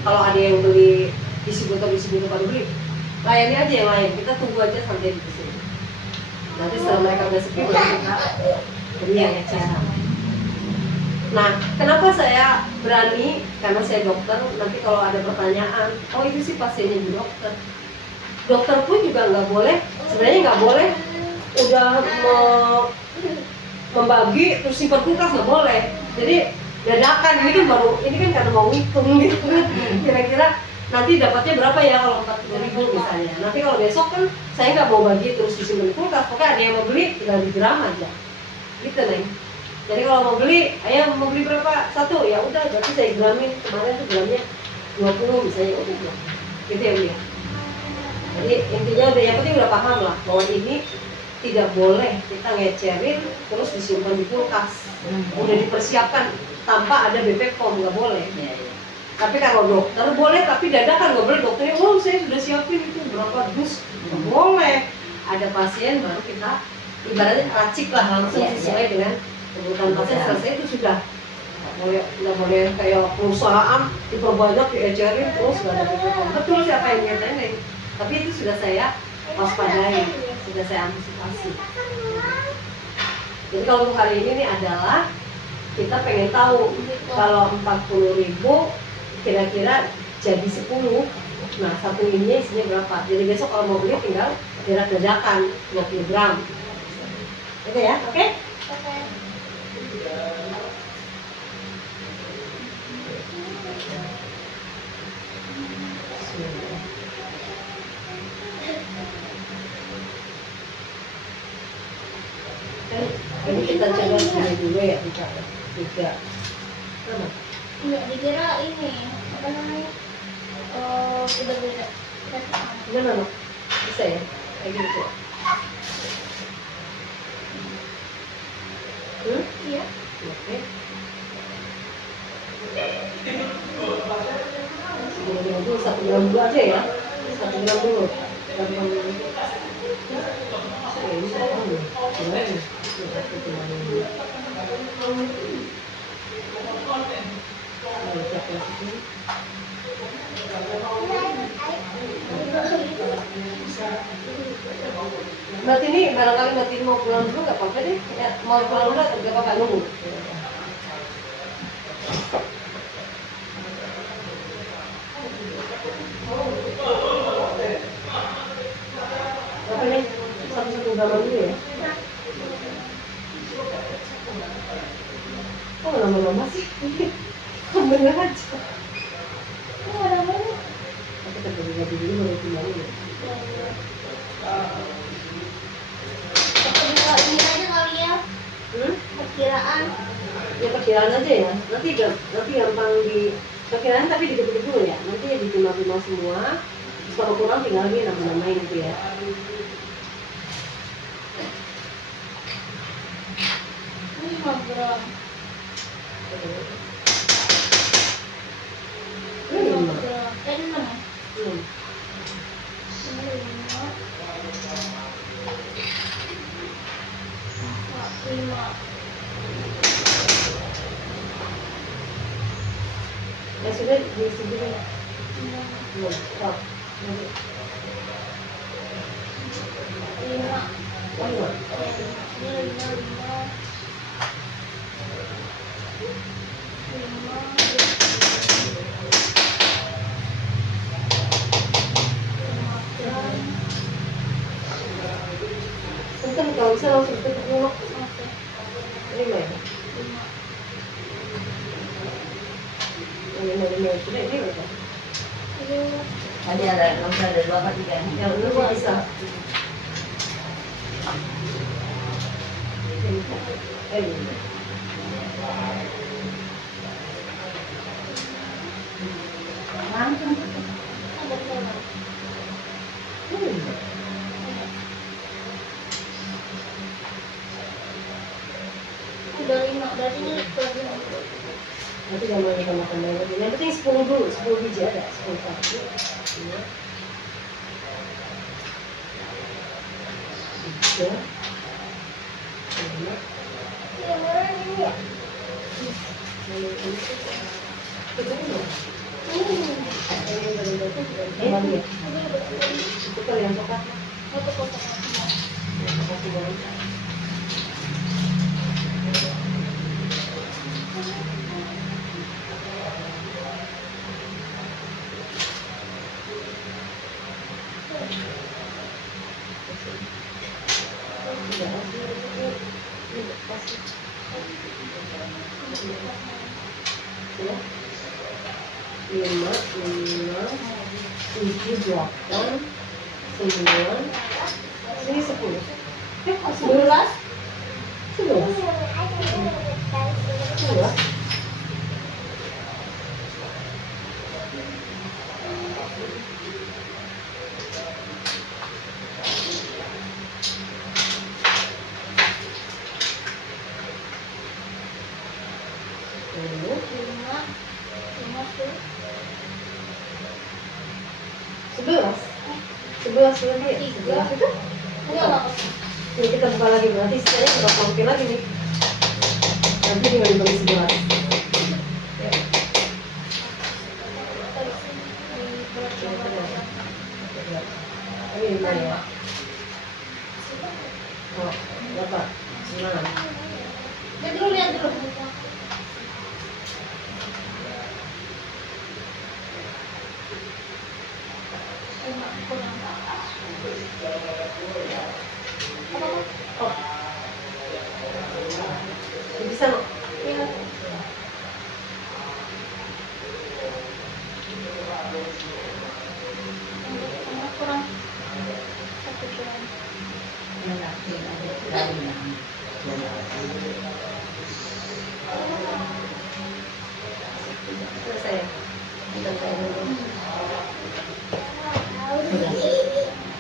kalau ada yang beli distributor baru beli layani aja yang lain, kita tunggu aja sampai di sini. Nanti setelah mereka udah sepi baru kita beli yang eceran. Nah kenapa saya berani, karena saya dokter. Nanti kalau ada pertanyaan oh itu sih pasiennya di dokter, dokter pun juga nggak boleh, sebenarnya nggak boleh udah membagi terus simpan kulkas, nggak boleh. Jadi dadakan, ini kan karena mau hitung gitu. Kira-kira nanti dapatnya berapa ya kalau 40.000 misalnya. Nanti kalau besok kan saya nggak mau bagi terus disimpan di kulkas, pokoknya ada yang mau beli tinggal digram aja. Gitu Neng. Jadi kalau mau beli, ayah mau beli berapa? 1, ya udah berarti saya gramin. Kemarin tuh gramnya 20 misalnya udah. Gitu ya Bu ya. Jadi intinya udah yang penting udah paham lah bahwa ini tidak boleh kita ngecerin terus disimpan di kulkas. Udah dipersiapkan tanpa ada BPOM, nggak boleh. Iya, iya. Tapi kalau dokter boleh, tapi dadakan nggak boleh. Dokternya, oh saya sudah siapin itu berapa dus, nggak boleh. Ada pasien baru kita ibaratnya racik lah langsung Iya, sesuai dengan kebutuhan pasien. Selesai itu sudah nggak boleh kayak perusahaan diperbanyak diecerin terus nggak ada BPOM. Betul siapa yang nyetain, tapi itu sudah saya waspadai, sudah saya antisipasi. Jadi kalau untuk hari ini nih adalah kita pengen tahu kalau 40.000 kira-kira jadi 10. Nah satu ininya isinya berapa? Jadi besok kalau mau beli tinggal dadakan 20 gram. Oke ya, oke? Oke. Kan ini kita coba sini dulu ya, buka juga. Sama. Enggak dikira ini apa namanya? Udah beda. Gimana Mak? Bisa ya? Kayak gitu. Iya. Oke. Sebelum itu 1 gram dulu aja ya. 1 gram dulu. Gampang. Ini apa nih? Gimana nih? Aku cuma ini. Siap ya sini. Berarti ini barangkali Mbak mau pulang dulu nggak apa-apa deh. Ya, mau pulang dulu atau nggak apa-apa nunggu? Apa nih? Satu gram dulu ya? Kok lama-lama sih? Bener aja. Oh, ada mana? Aku terjadi dulu baru pulang ya. Kita ini aja kali ya. Perkiraan. Ya perkiraan aja ya. Nanti gampang di perkiraan tapi dikit-dikit dulu ya. Nanti ya ditimbang-timbang semua. Terus kalau kurang tinggal di nambah-nambahin itu ya. Ini 5 gram. Ini 5 lima. gram. 6. Hmm. Ini 5. 5. Ya sudah di sini. Belum. Oh. Lima. Oh, lima. Ini lima. Mungkin kalau bisa langsung tutup dulu. Oke. Lima ya. Lima. Lima sudah ini berapa? Tadi ada nomor ada 2 apa 3 nih. Yang dua bisa. Lima. Langsung. Ada berapa? Udah 5. Berarti ini lagi 6. Nanti jangan tambah-tambah lagi. Yang penting 10 dulu, 10 biji ada, 10 satu, 2, 3, 5. Itu kalau yang coklat. Satu kotak. Kasih banget. Ya. 5, 7, 8, 9, ini 10. 11. 11. 11. Lalu 11. 11 lagi ya? 11 itu? Enggak. Ini kita buka lagi, berarti saya berapa rupiah lagi nih? Nanti tinggal dibagi 11. Ini 5 ya? Oh, berapa? 9. Lihat dulu, lihat dulu. Lima kurang. Oh. Bisa no? Iya. Kurang. Satu kurang. Yang laki ada dari yang